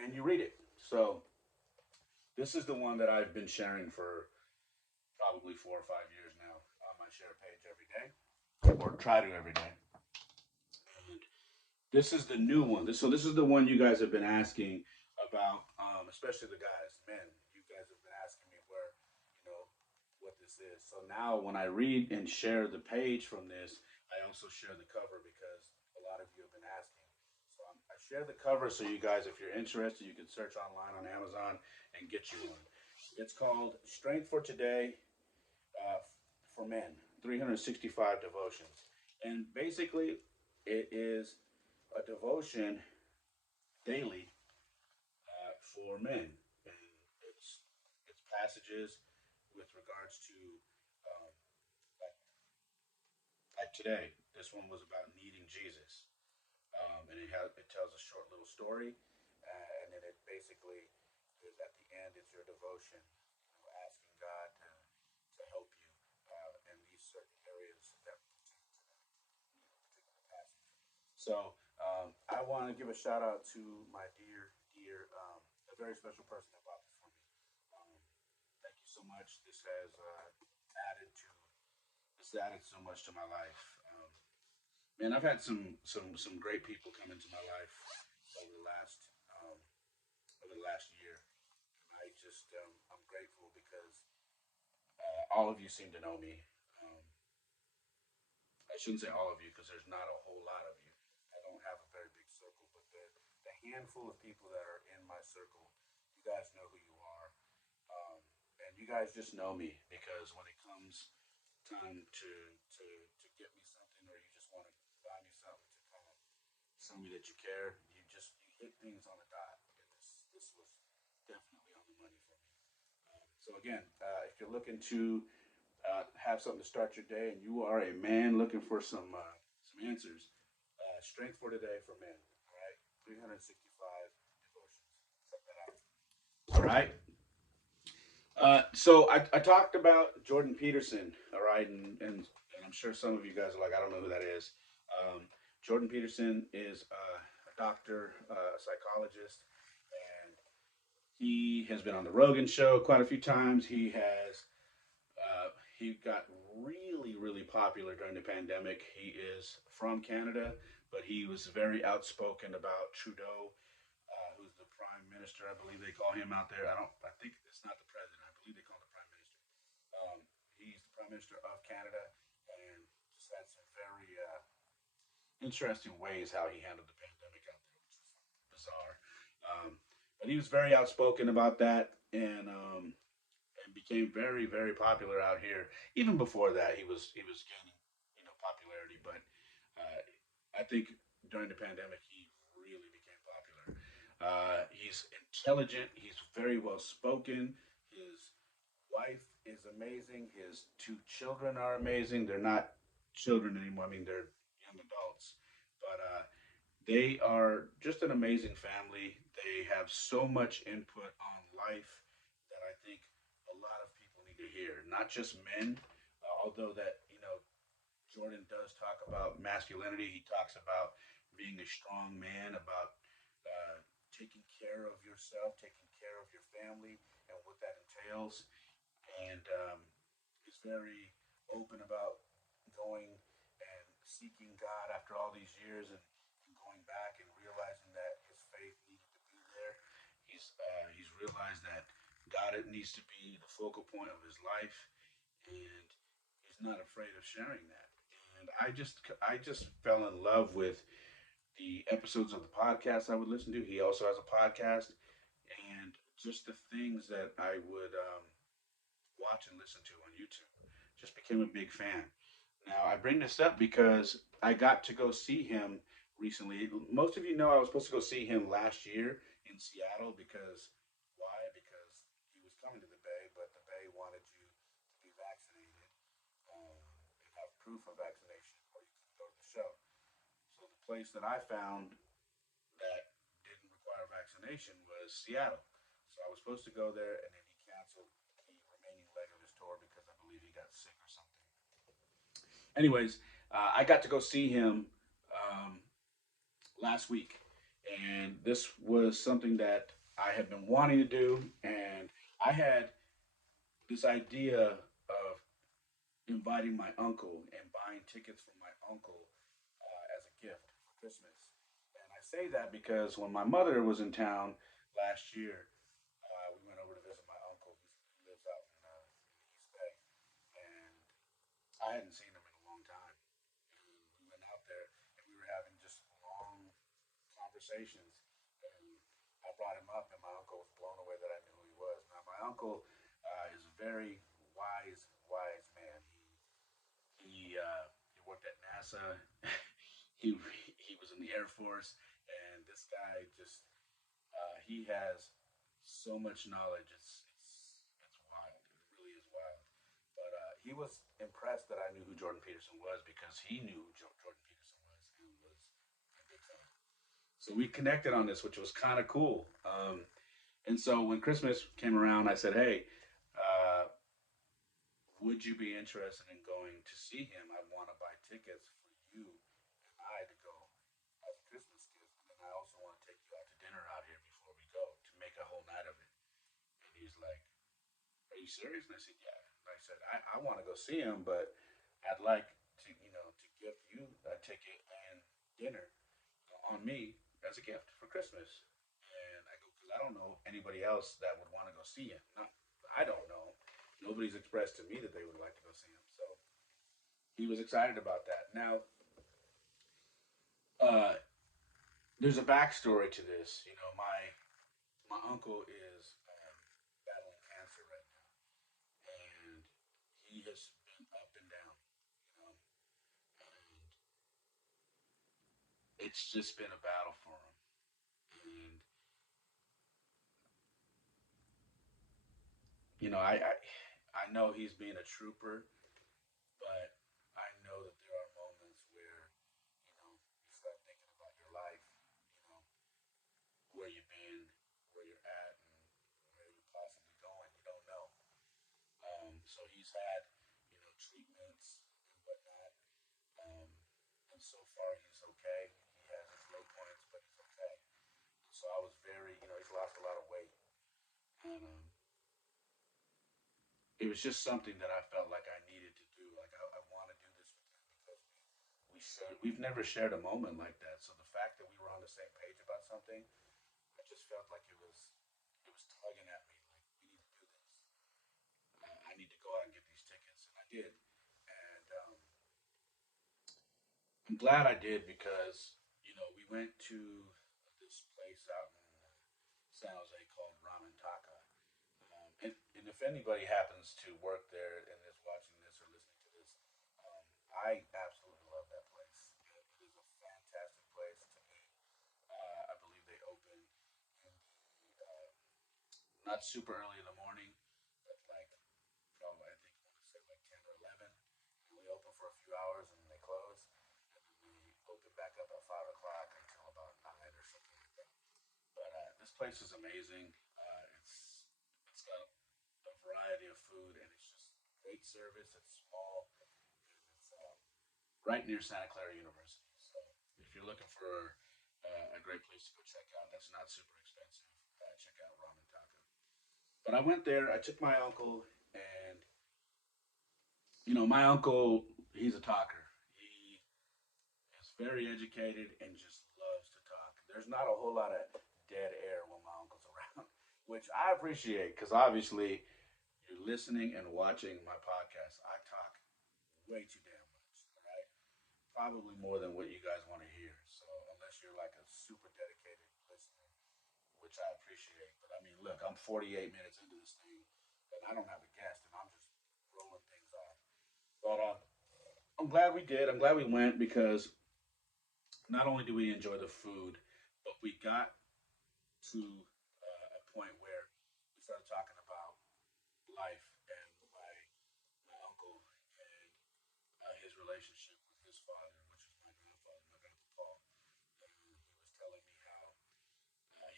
and you read it. So this is the one that I've been sharing for probably 4 or 5 years now on my share page every day, or try to every day. And this is the new one. This is the one you guys have been asking about, especially the guys. Man, you guys have been asking me you know, what this is. So now when I read and share the page from this, I also share the cover because a lot of you have been asking. So I share the cover so you guys, if you're interested, you can search online on Amazon and get you one. It's called Strength for Today for Men, 365 Devotions. And basically, it is a devotion daily for men. And it's passages with regards to Like, like today, this one was about needing Jesus, and it tells a short little story, and then it basically is at the end. It's your devotion, asking God to help you in these certain areas that particular passage. So I want to give a shout out to my a very special person that bought this for me. Um, Thank you so much. Added to this added so much to my life. Man, I've had some great people come into my life over the last um, over the last year. I'm grateful because all of you seem to know me. Um, I shouldn't say all of you because there's not a whole lot of you. I don't have a very big circle, but the handful of people that are in my circle, you guys know who you are, um, and you guys just know me because when it comes time to get me something, or you just want to buy me something to kind of show me that you care, you hit things on the dot, and this was definitely on the money for me. So again, if you're looking to have something to start your day, and you are a man looking for some answers. Strength for today for men. All right, 365 devotions. Check that out. All right. So I talked about Jordan Peterson. All right, and I'm sure some of you guys are like, I don't know who that is. Jordan Peterson is a doctor, a psychologist, and he has been on the Rogan show quite a few times. He got really popular during the pandemic. He is from Canada, but he was very outspoken about Trudeau, who's the prime minister. I believe they call him out there. I don't. I think it's not the president. I believe they call him the prime minister. Um, he's the prime minister of Canada, and just had some very interesting ways how he handled the pandemic out there, which is bizarre. But he was very outspoken about that, and became very popular out here. Even before that, he was gaining popularity, but I think during the pandemic he really became popular. He's intelligent. He's very well spoken. His wife is amazing. His two children are amazing. They're not children anymore. I mean, they're young adults, but they are just an amazing family. They have so much input on life that I think a lot of people need to hear. Not just men, although that Jordan does talk about masculinity. He talks about being a strong man, about taking care of yourself, taking care of your family, and what that entails. And he's very open about going and seeking God after all these years, and going back and realizing that his faith needed to be there. He's realized that God needs to be the focal point of his life, and he's not afraid of sharing that. And I just fell in love with the episodes of the podcast I would listen to. He also has a podcast, and just the things that I would watch and listen to on YouTube. Just became a big fan. Now, I bring this up because I got to go see him recently. Most of you know I was supposed to go see him last year in Seattle because why? Because he was coming to the Bay, but the Bay wanted you to be vaccinated and have proof of vaccination, or you couldn't go to the show. So the place that I found that didn't require vaccination was Seattle. So I was supposed to go there, and then he canceled the remaining leg of his tour because I believe he got sick or something. Anyways, I got to go see him um, last week, and this was something that I had been wanting to do, and I had this idea of inviting my uncle and buying tickets for my uncle as a gift for Christmas. And I say that because when my mother was in town last year, we went over to visit my uncle who lives out in the East Bay, and I hadn't seen him in a long time. And we went out there, and we were having just long conversations. And I brought him up, and my uncle was blown away that I knew who he was. Now, my uncle is a very wise man. He worked at NASA. he he was in the Air Force, and this guy just he has so much knowledge. It's wild. It really is wild. But he he was impressed that I knew who Jordan Peterson was because he knew who Jordan Peterson was and was a big fan. So we connected on this, which was kind of cool. And so when Christmas came around, I said, "Hey, uh, would you be interested in going to see him? I want to buy tickets for you and I to go as a Christmas gift, and then I also want to take you out to dinner out here before we go to make a whole night of it." And he's like, "Are you serious?" And I said, "Yeah." And I said, "I want to go see him, but I'd like to, to gift you a ticket and dinner on me as a gift for Christmas." And I go, "Because I don't know anybody else that would want to go see him. Not, I don't know. Nobody's expressed to me that they would like to go see him." So he was excited about that. Now, uh, there's a backstory to this. My uncle is battling cancer right now, and he has been up and down. You know, and it's just been a battle for him. And I know he's being a trooper, but I know that there are moments where you start thinking about your life, you know, where you've been, where you're at, and where you're possibly going. You don't know. So he's had, treatments and whatnot. Um, and so far he's okay. He has his low points, but he's okay. So I was very, he's lost a lot of weight, and it was just something that I felt like I needed to do. Like I want to do this with him because we've never shared a moment like that. So the fact that we were on the same page about something, I just felt like it was tugging at me. Like we need to do this. I need to go out and get these tickets, and I did. And I'm glad I did because we went to this place out in San Jose called Ramen Taka. And if anybody happens to work there and is watching this or listening to this, I absolutely love that place. It is a fantastic place to eat. I believe they open in not super early in the morning, but like probably I think I want to say like 10 or 11. And we open for a few hours and then they close, and then we open back up at 5 o'clock until about 9 or something like that. But this place is amazing. It's got a variety of food, and it's just great service. It's small, and it's right near Santa Clara University. So if you're looking for a great place to go check out, that's not super expensive. Check out Ramen Taco. But I went there. I took my uncle, and my uncle, he's a talker. He is very educated and just loves to talk. There's not a whole lot of dead air when my uncle's around, which I appreciate because obviously you're listening and watching my podcast. I talk way too damn much, all right? Probably more than what you guys want to hear. So unless you're like a super dedicated listener, which I appreciate, but I mean, look, I'm 48 minutes into this thing, and I don't have a guest, and I'm just rolling things off. But I'm glad we did. I'm glad we went because not only do we enjoy the food, but we got to a point where we started talking about life and my uncle and his relationship with his father, which is my grandfather, my grandpa Paul. And he was telling me how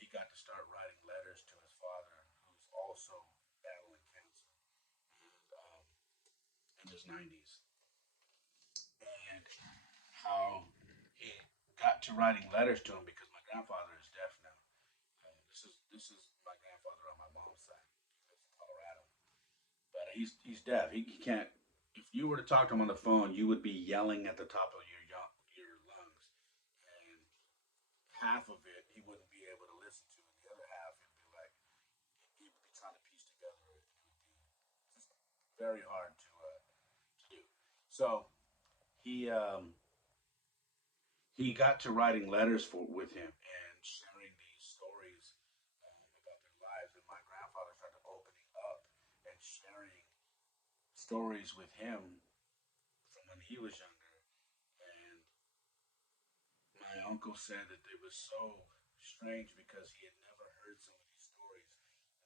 he got to start writing letters to his father, who's also battling cancer in his 90s, and how he got to writing letters to him because my grandfather is deaf now. This is my grandfather on my mom's side. He lives in Colorado, but he's deaf. He can't. If you were to talk to him on the phone, you would be yelling at the top of your lungs, and half of it he wouldn't be able to listen to, and the other half it'd be like he would be trying to piece together, and it would be just very hard to do. So he he got to writing letters for with him and sharing these stories about their lives. And my grandfather started opening up and sharing stories with him from when he was younger. And my uncle said that it was so strange because he had never heard some of these stories,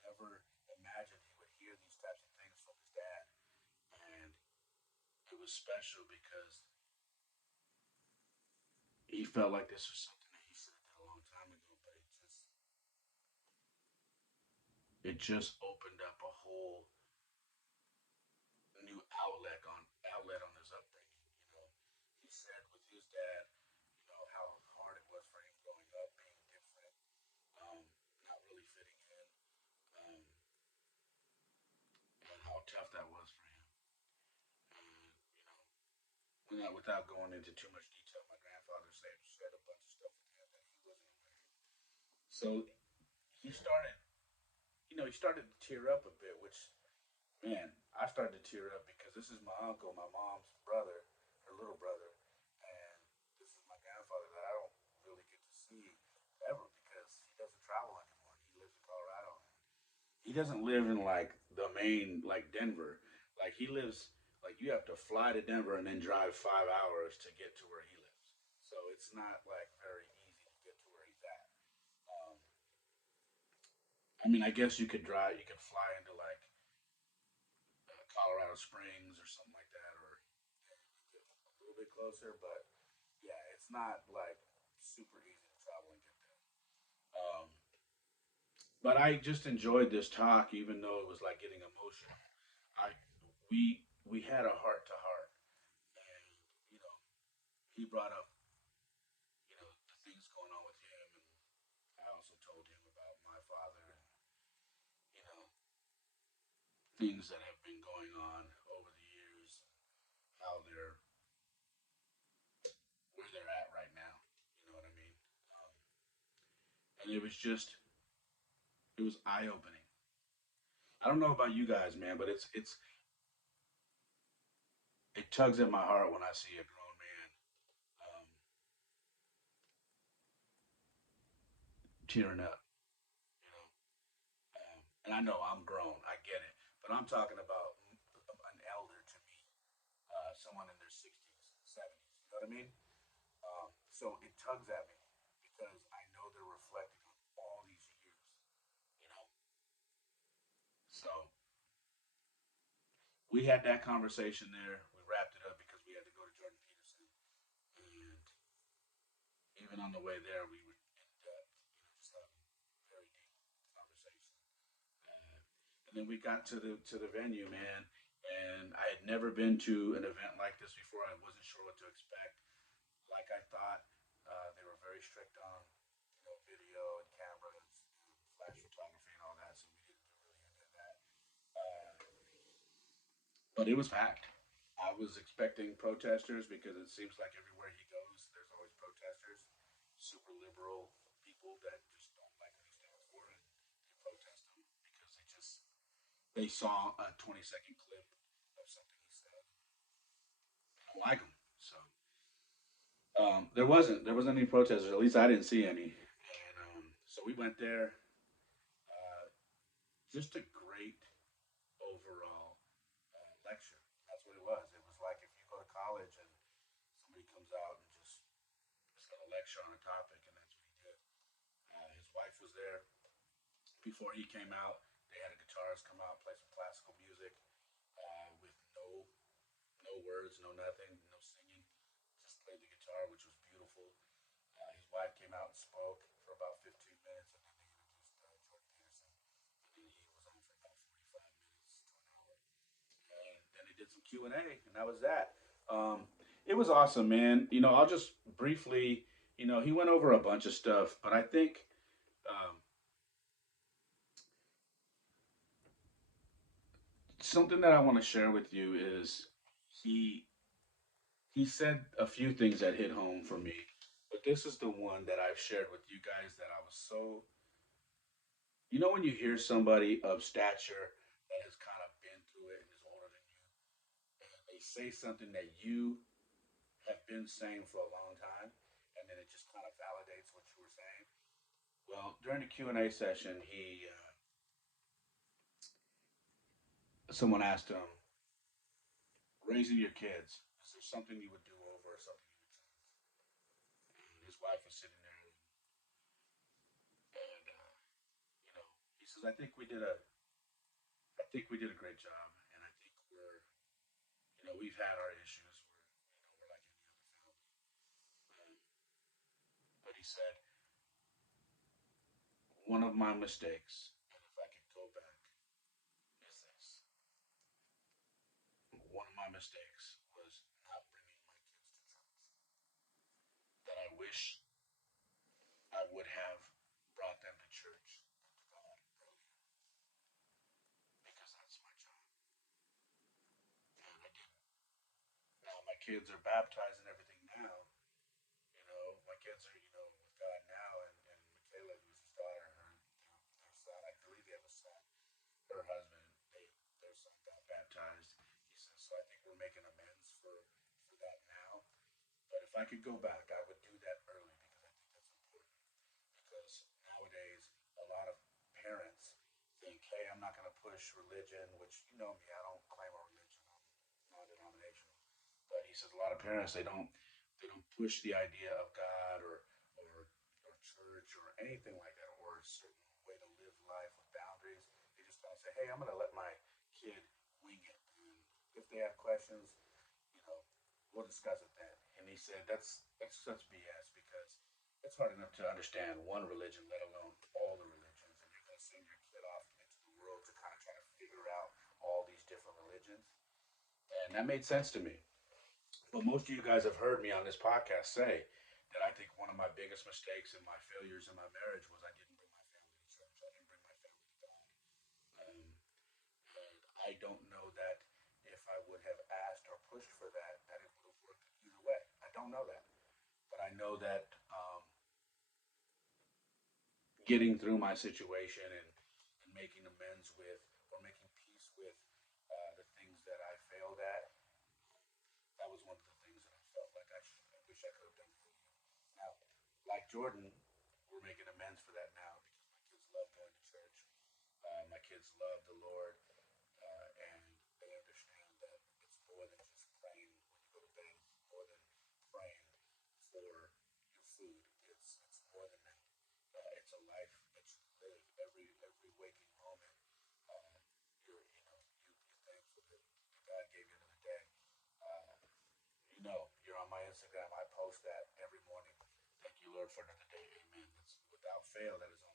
never imagined he would hear these types of things from his dad. And was special because he felt like this was something that he should have did a long time ago, but it just opened up a whole new outlet on his upbringing. You know, he said with his dad, how hard it was for him growing up, being different, um, not really fitting in, um, and how tough that was for him. And without going into too much detail, my grandfather said a bunch of stuff with him that he wasn't aware of. So he started, he started to tear up a bit, which, man, I started to tear up because this is my uncle, my mom's brother, her little brother, and this is my grandfather that I don't really get to see ever because he doesn't travel anymore. He lives in Colorado. He doesn't live in like the main, like Denver. Like he lives, like you have to fly to Denver and then drive 5 hours to get to where he lives. So it's not like very easy to get to where he's at. Um, I mean, I guess you could fly into like Colorado Springs or something like that, or get a little bit closer. But yeah, it's not like super easy to travel and get there. But I just enjoyed this talk, even though it was like getting emotional. I we had a heart to heart, and you know he brought up the things going on with him, and I also told him about my father and you know things that have been going on over the years, how they're where they're at right now. You know what I mean? Um, and it was eye opening. I don't know about you guys, man, but it tugs at my heart when I see a grown man tearing up. You know, and I know I'm grown, I get it, but I'm talking about an elder to me, someone in their 60s, 70s. You know what I mean? So it tugs at me because I know they're reflecting on all these years. You know, so we had that conversation there. We wrapped it up because we had to go to Jordan Peterson, and even on the way there, we were in depth. Just having very deep conversation. Uh, and then we got to the venue, man, and I had never been to an event like this before. I wasn't sure what to expect. Like I thought, they were very strict on video and cameras and flash photography and all that, so we didn't do really any of that. Uh, but it was packed. I was expecting protesters because it seems like everywhere he goes, there's always protesters, super liberal people that just don't like what he stands for, and they protest him because they saw a 20-second clip of something he said. I don't like him, so there wasn't any protesters. At least I didn't see any. And so we went there. Uh, just a great overall lecture. That's what it was. It was like if you go to college and somebody comes out and just got a lecture on a topic, and that's what he did. His wife was there before he came out. They had a guitarist come out and play some classical music with no words, no nothing, no singing. Just played the guitar, which was beautiful. His wife came out and spoke for about 15 minutes, and then they introduced Jordan Peterson, and then he was on for about 45 minutes to an hour, and then they did some Q&A, and that was that. It was awesome, man. I'll just briefly, he went over a bunch of stuff, but I think um, something that I want to share with you is he he said a few things that hit home for me, but this is the one that I've shared with you guys that I was so, when you hear somebody of stature that has kind of been through it and is older than you, and they say something that you have been saying for a long time, and then it just kind of validates what you were saying. Well, during the Q&A session, someone asked him, raising your kids, is there something you would do over or something you would change? And his wife was sitting there, and he says, I think we did a great job, and I think we've had our issues where we're like any other family. But he said one of my mistakes, and if I could go back, is this. One of my mistakes was not bringing my kids to church. That I wish I would have brought them to church and to God earlier because that's my job, and I didn't. Now my kids are baptized and everything now. My kids are with God now, and Michaela, who's his daughter, their son, I believe they have a son. Her husband, their son got baptized. He says so. I think we're making amends for that now. But if I could go back, I would do that early because I think that's important. Because nowadays, a lot of parents think, hey, I'm not going to push religion, which you know me, I don't claim a religion, I'm non-denominational. But he says a lot of parents they don't push the idea of God or church or anything like that or a certain way to live life with boundaries. They just kind of say, hey, I'm going to let my kid wing it, and if they have questions, you know, we'll discuss it then. And he said that's such BS because it's hard enough to understand one religion, let alone all the religions, and you're going to send your kid off into the world to kind of try to figure out all these different religions. And that made sense to me. But most of you guys have heard me on this podcast say that I think one of my biggest mistakes and my failures in my marriage was I didn't bring my family to church. I didn't bring my family to God. Um, and I don't know that if I would have asked or pushed for that, that it would have worked either way. I don't know that. But I know that getting through my situation and making amends with or making peace with the things that I failed at, that was one of the things that I felt like I wish I could have done earlier. Now, like Jordan, we're making amends for that now because my kids love going to church. My kids love the Lord, and they understand that it's more than just praying when you go to bed. It's more than praying for your food. It's more than that. It's a life that you live every waking moment. Uh, you're thankful that God gave you another day. Uh, you're on my Instagram. I post that every morning. Thank you, Lord, for another day. Amen. That's without fail. That is on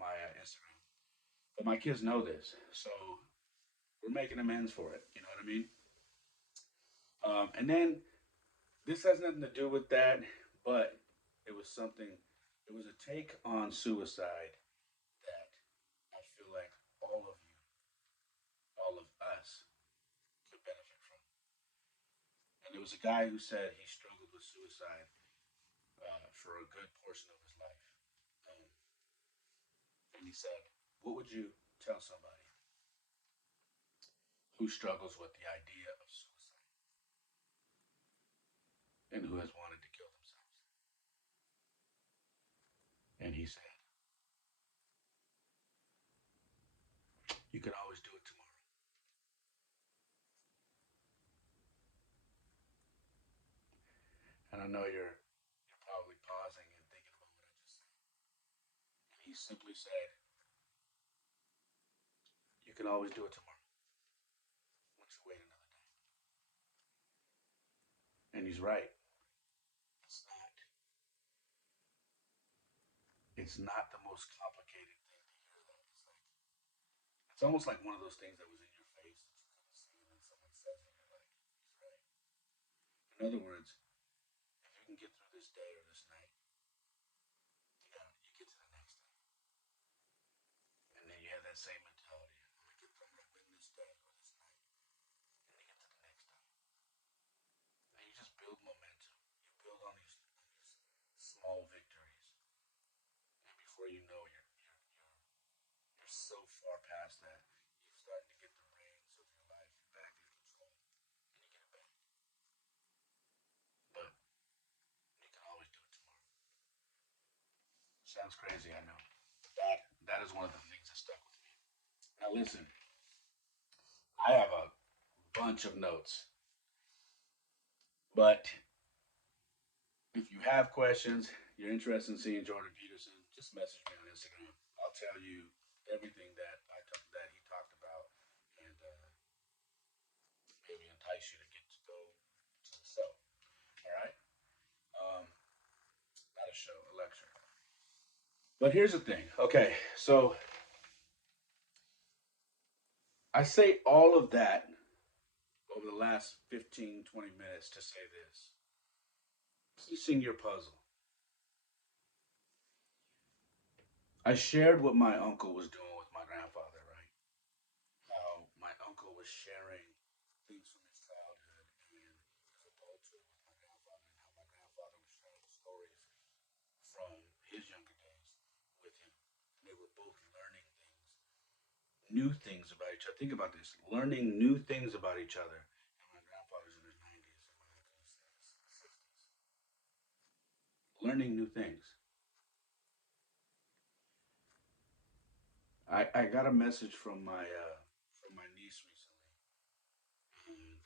my Instagram. But my kids know this, so we're making amends for it. You know what I mean? And then this has nothing to do with that, but it was something. It was a take on suicide that I feel like all of us, could benefit from. And there was a guy who said he struggled with suicide for a good portion of his life. Um, and he said, what would you tell somebody who struggles with the idea of suicide and who has wanted to kill themselves? And he said, you can always do it tomorrow. And I know you're probably pausing and thinking about what I just said. And he simply said, you can always do it tomorrow once you wait another day. And he's right. It's not. It's not the most complicated thing to hear that. It's almost like one of those things that was in your face that you couldn't see, and then someone says it, and you're like, he's right. In other words, if you can get through this day or this night, you get to the next day. And then you have that same mentality. I'm gonna win this day or this night. And you get to the next day. And you just build momentum. You build on these small victories. And before you know you're so far past that, you're starting to get the reins of your life back in control. And you get it back. But you can always do it tomorrow. Sounds crazy, I know. That is one of the things that stuck with me. Now listen, I have a bunch of notes, but if you have questions, you're interested in seeing Jordan Peterson, just message me on Instagram. I'll tell you everything that he talked about, and maybe entice you to get But here's the thing. Okay, so I say all of that over the last 15, 20 minutes to say this. Piecing your puzzle. I shared what my uncle was doing with my grandfather, right? How my uncle was sharing things from his childhood and his adulthood with my grandfather, and how my grandfather was sharing stories from his younger days with him. And they were both learning things, new things about each other. Think about this, learning new things about each other. And my grandfather's in his 90s and my uncle's in his 60s. Learning new things. I got a message from my niece recently, and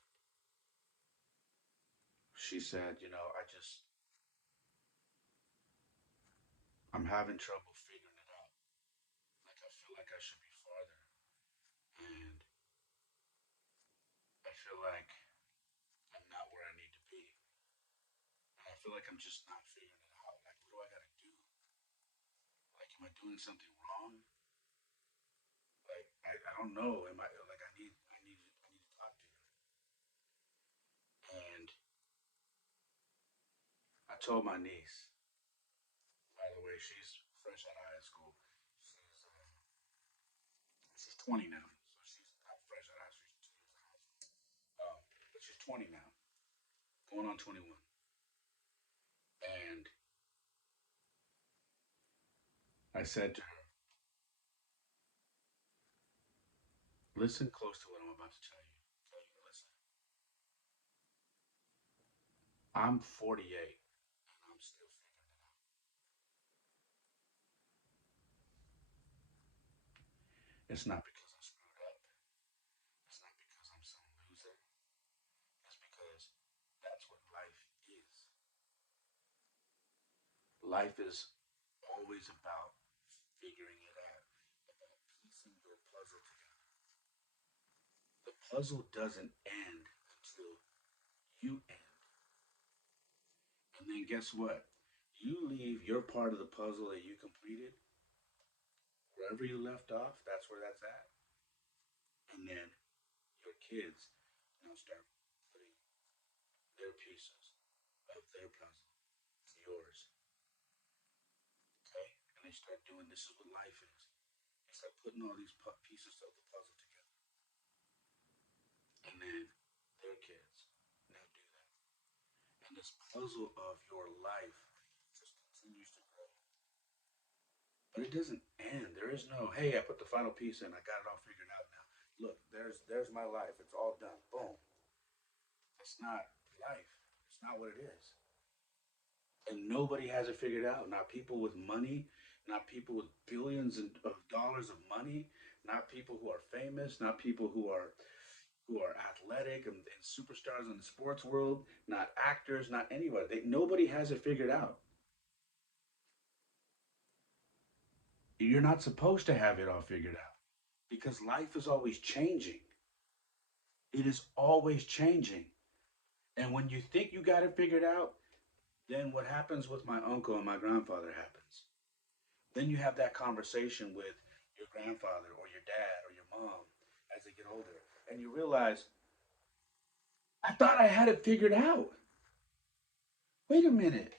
she said, you know, I'm having trouble figuring it out. Like I feel like I should be farther, and I feel like I'm not where I need to be, and I feel like I'm just not figuring it out. Like, what do I got to do? Like, am I doing something wrong? Like, I don't know. Am I like I need to talk to you? And I told my niece. By the way, she's fresh out of high school. She's 20 now, so she's not fresh out of high school. She's 2 years out of high school. But she's 20 now, going on 21. And I said to her, listen close to what I'm about to tell you. Listen, I'm 48 and I'm still figuring it out. It's not because I screwed up. It's not because I'm some loser. It's because that's what life is. Life is always about figuring it out, about piecing your puzzle together. The puzzle doesn't end until you end. And then guess what? You leave your part of the puzzle that you completed wherever you left off, that's where that's at. And then your kids now start putting their pieces of their puzzle, yours, okay? And they start doing this is what life is. They start putting all these pieces of the puzzle together. And then their kids now do that. And this puzzle of your life just continues to grow. But it doesn't end. There is no, hey, I put the final piece in, I got it all figured out now. Look, there's my life. It's all done. Boom. It's not life. It's not what it is. And nobody has it figured out. Not people with money, not people with billions of dollars of money, not people who are famous, not people who are athletic and superstars in the sports world, not actors, not anybody. Nobody has it figured out. You're not supposed to have it all figured out because life is always changing. It is always changing. And when you think you got it figured out, then what happens with my uncle and my grandfather happens. Then you have that conversation with your grandfather or your dad or your mom as they get older. And you realize, I thought I had it figured out. Wait a minute.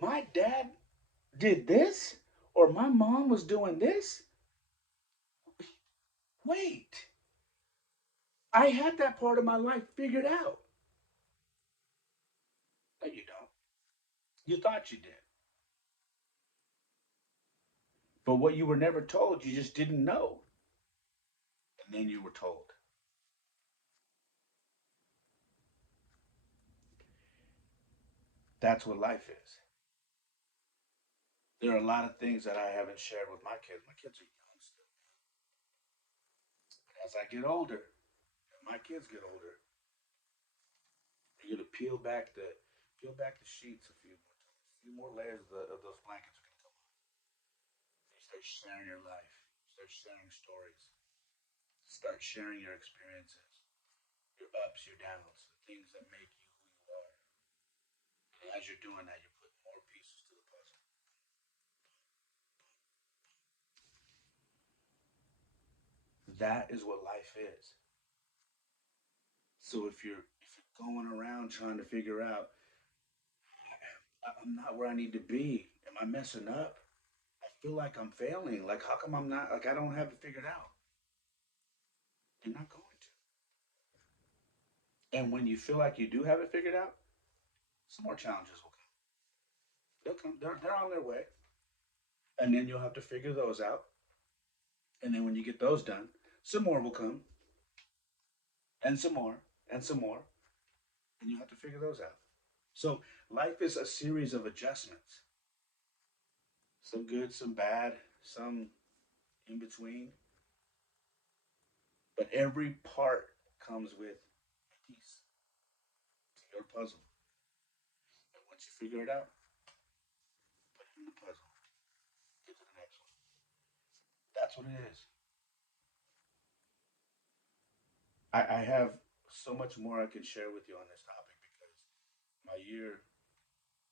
My dad did this? Or my mom was doing this? Wait. I had that part of my life figured out. No, you don't. You thought you did. But what you were never told, you just didn't know. And then you were told. That's what life is. There are a lot of things that I haven't shared with my kids. My kids are young still. But as I get older, and my kids get older, you're gonna peel back the sheets a few more times. A few more layers of those blankets are gonna come on. You start sharing your life. Start sharing stories. Start sharing your experiences, your ups, your downs, the things that make you who you are. And as you're doing that, you're putting more pieces to the puzzle. That is what life is. So if you're going around trying to figure out, I'm not where I need to be. Am I messing up? I feel like I'm failing. Like how come I'm not, like I don't have it figured out? You're not going to. And when you feel like you do have it figured out, some more challenges will come. They'll come. They're on their way. And then you'll have to figure those out. And then when you get those done, some more will come, and some more, and some more, and you have to figure those out. So life is a series of adjustments. Some good, some bad, some in between. But every part comes with a piece to your puzzle. And once you figure it out, put it in the puzzle. Get to the next one. That's what it is. I have so much more I can share with you on this topic because my year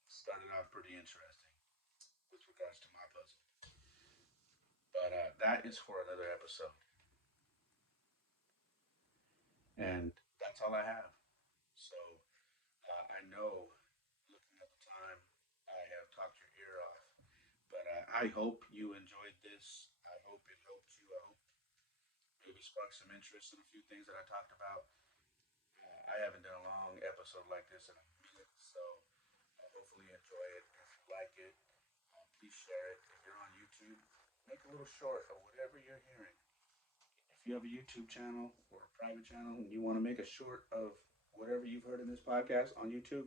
started off pretty interesting with regards to my puzzle. But that is for another episode. And that's all I have. So I know, looking at the time, I have talked your ear off. But I hope you enjoyed this. I hope it helped you. I hope maybe sparked some interest in a few things that I talked about. I haven't done a long episode like this in a minute, so hopefully you enjoy it. If you like it, please share it. If you're on YouTube, make a little short of whatever you're hearing. If you have a YouTube channel or a private channel and you want to make a short of whatever you've heard in this podcast on YouTube,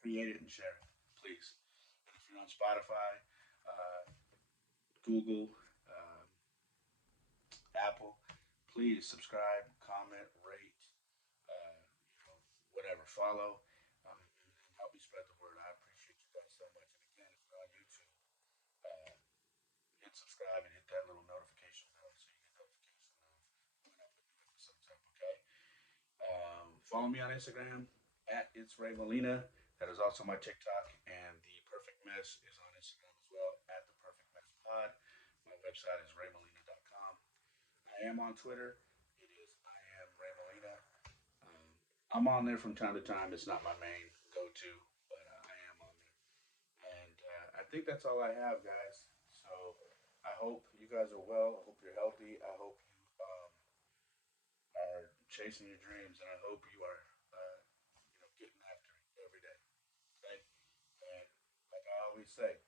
create it and share it, please. And if you're on Spotify, uh, Google, uh, Apple, please subscribe, comment, rate, you know, whatever, follow, and help me spread the word. I appreciate you guys so much. And again, if you're on YouTube, uh, hit subscribe and hit that little notification bell so you get notification of when I put new episodes up. Okay. Follow me on Instagram at It's Ray Molina. That is also my TikTok, and the Perfect Mess is on Instagram as well at the Perfect Mess Pod. My website is raymolina.com. I am on Twitter. It is I am Ray Molina. Um, I'm on there from time to time. It's not my main go-to, but I am on there. And I think that's all I have, guys. So I hope you guys are well. I hope you're healthy. I hope you are chasing your dreams, and I hope you are, getting after it every day. Okay. And like I always say,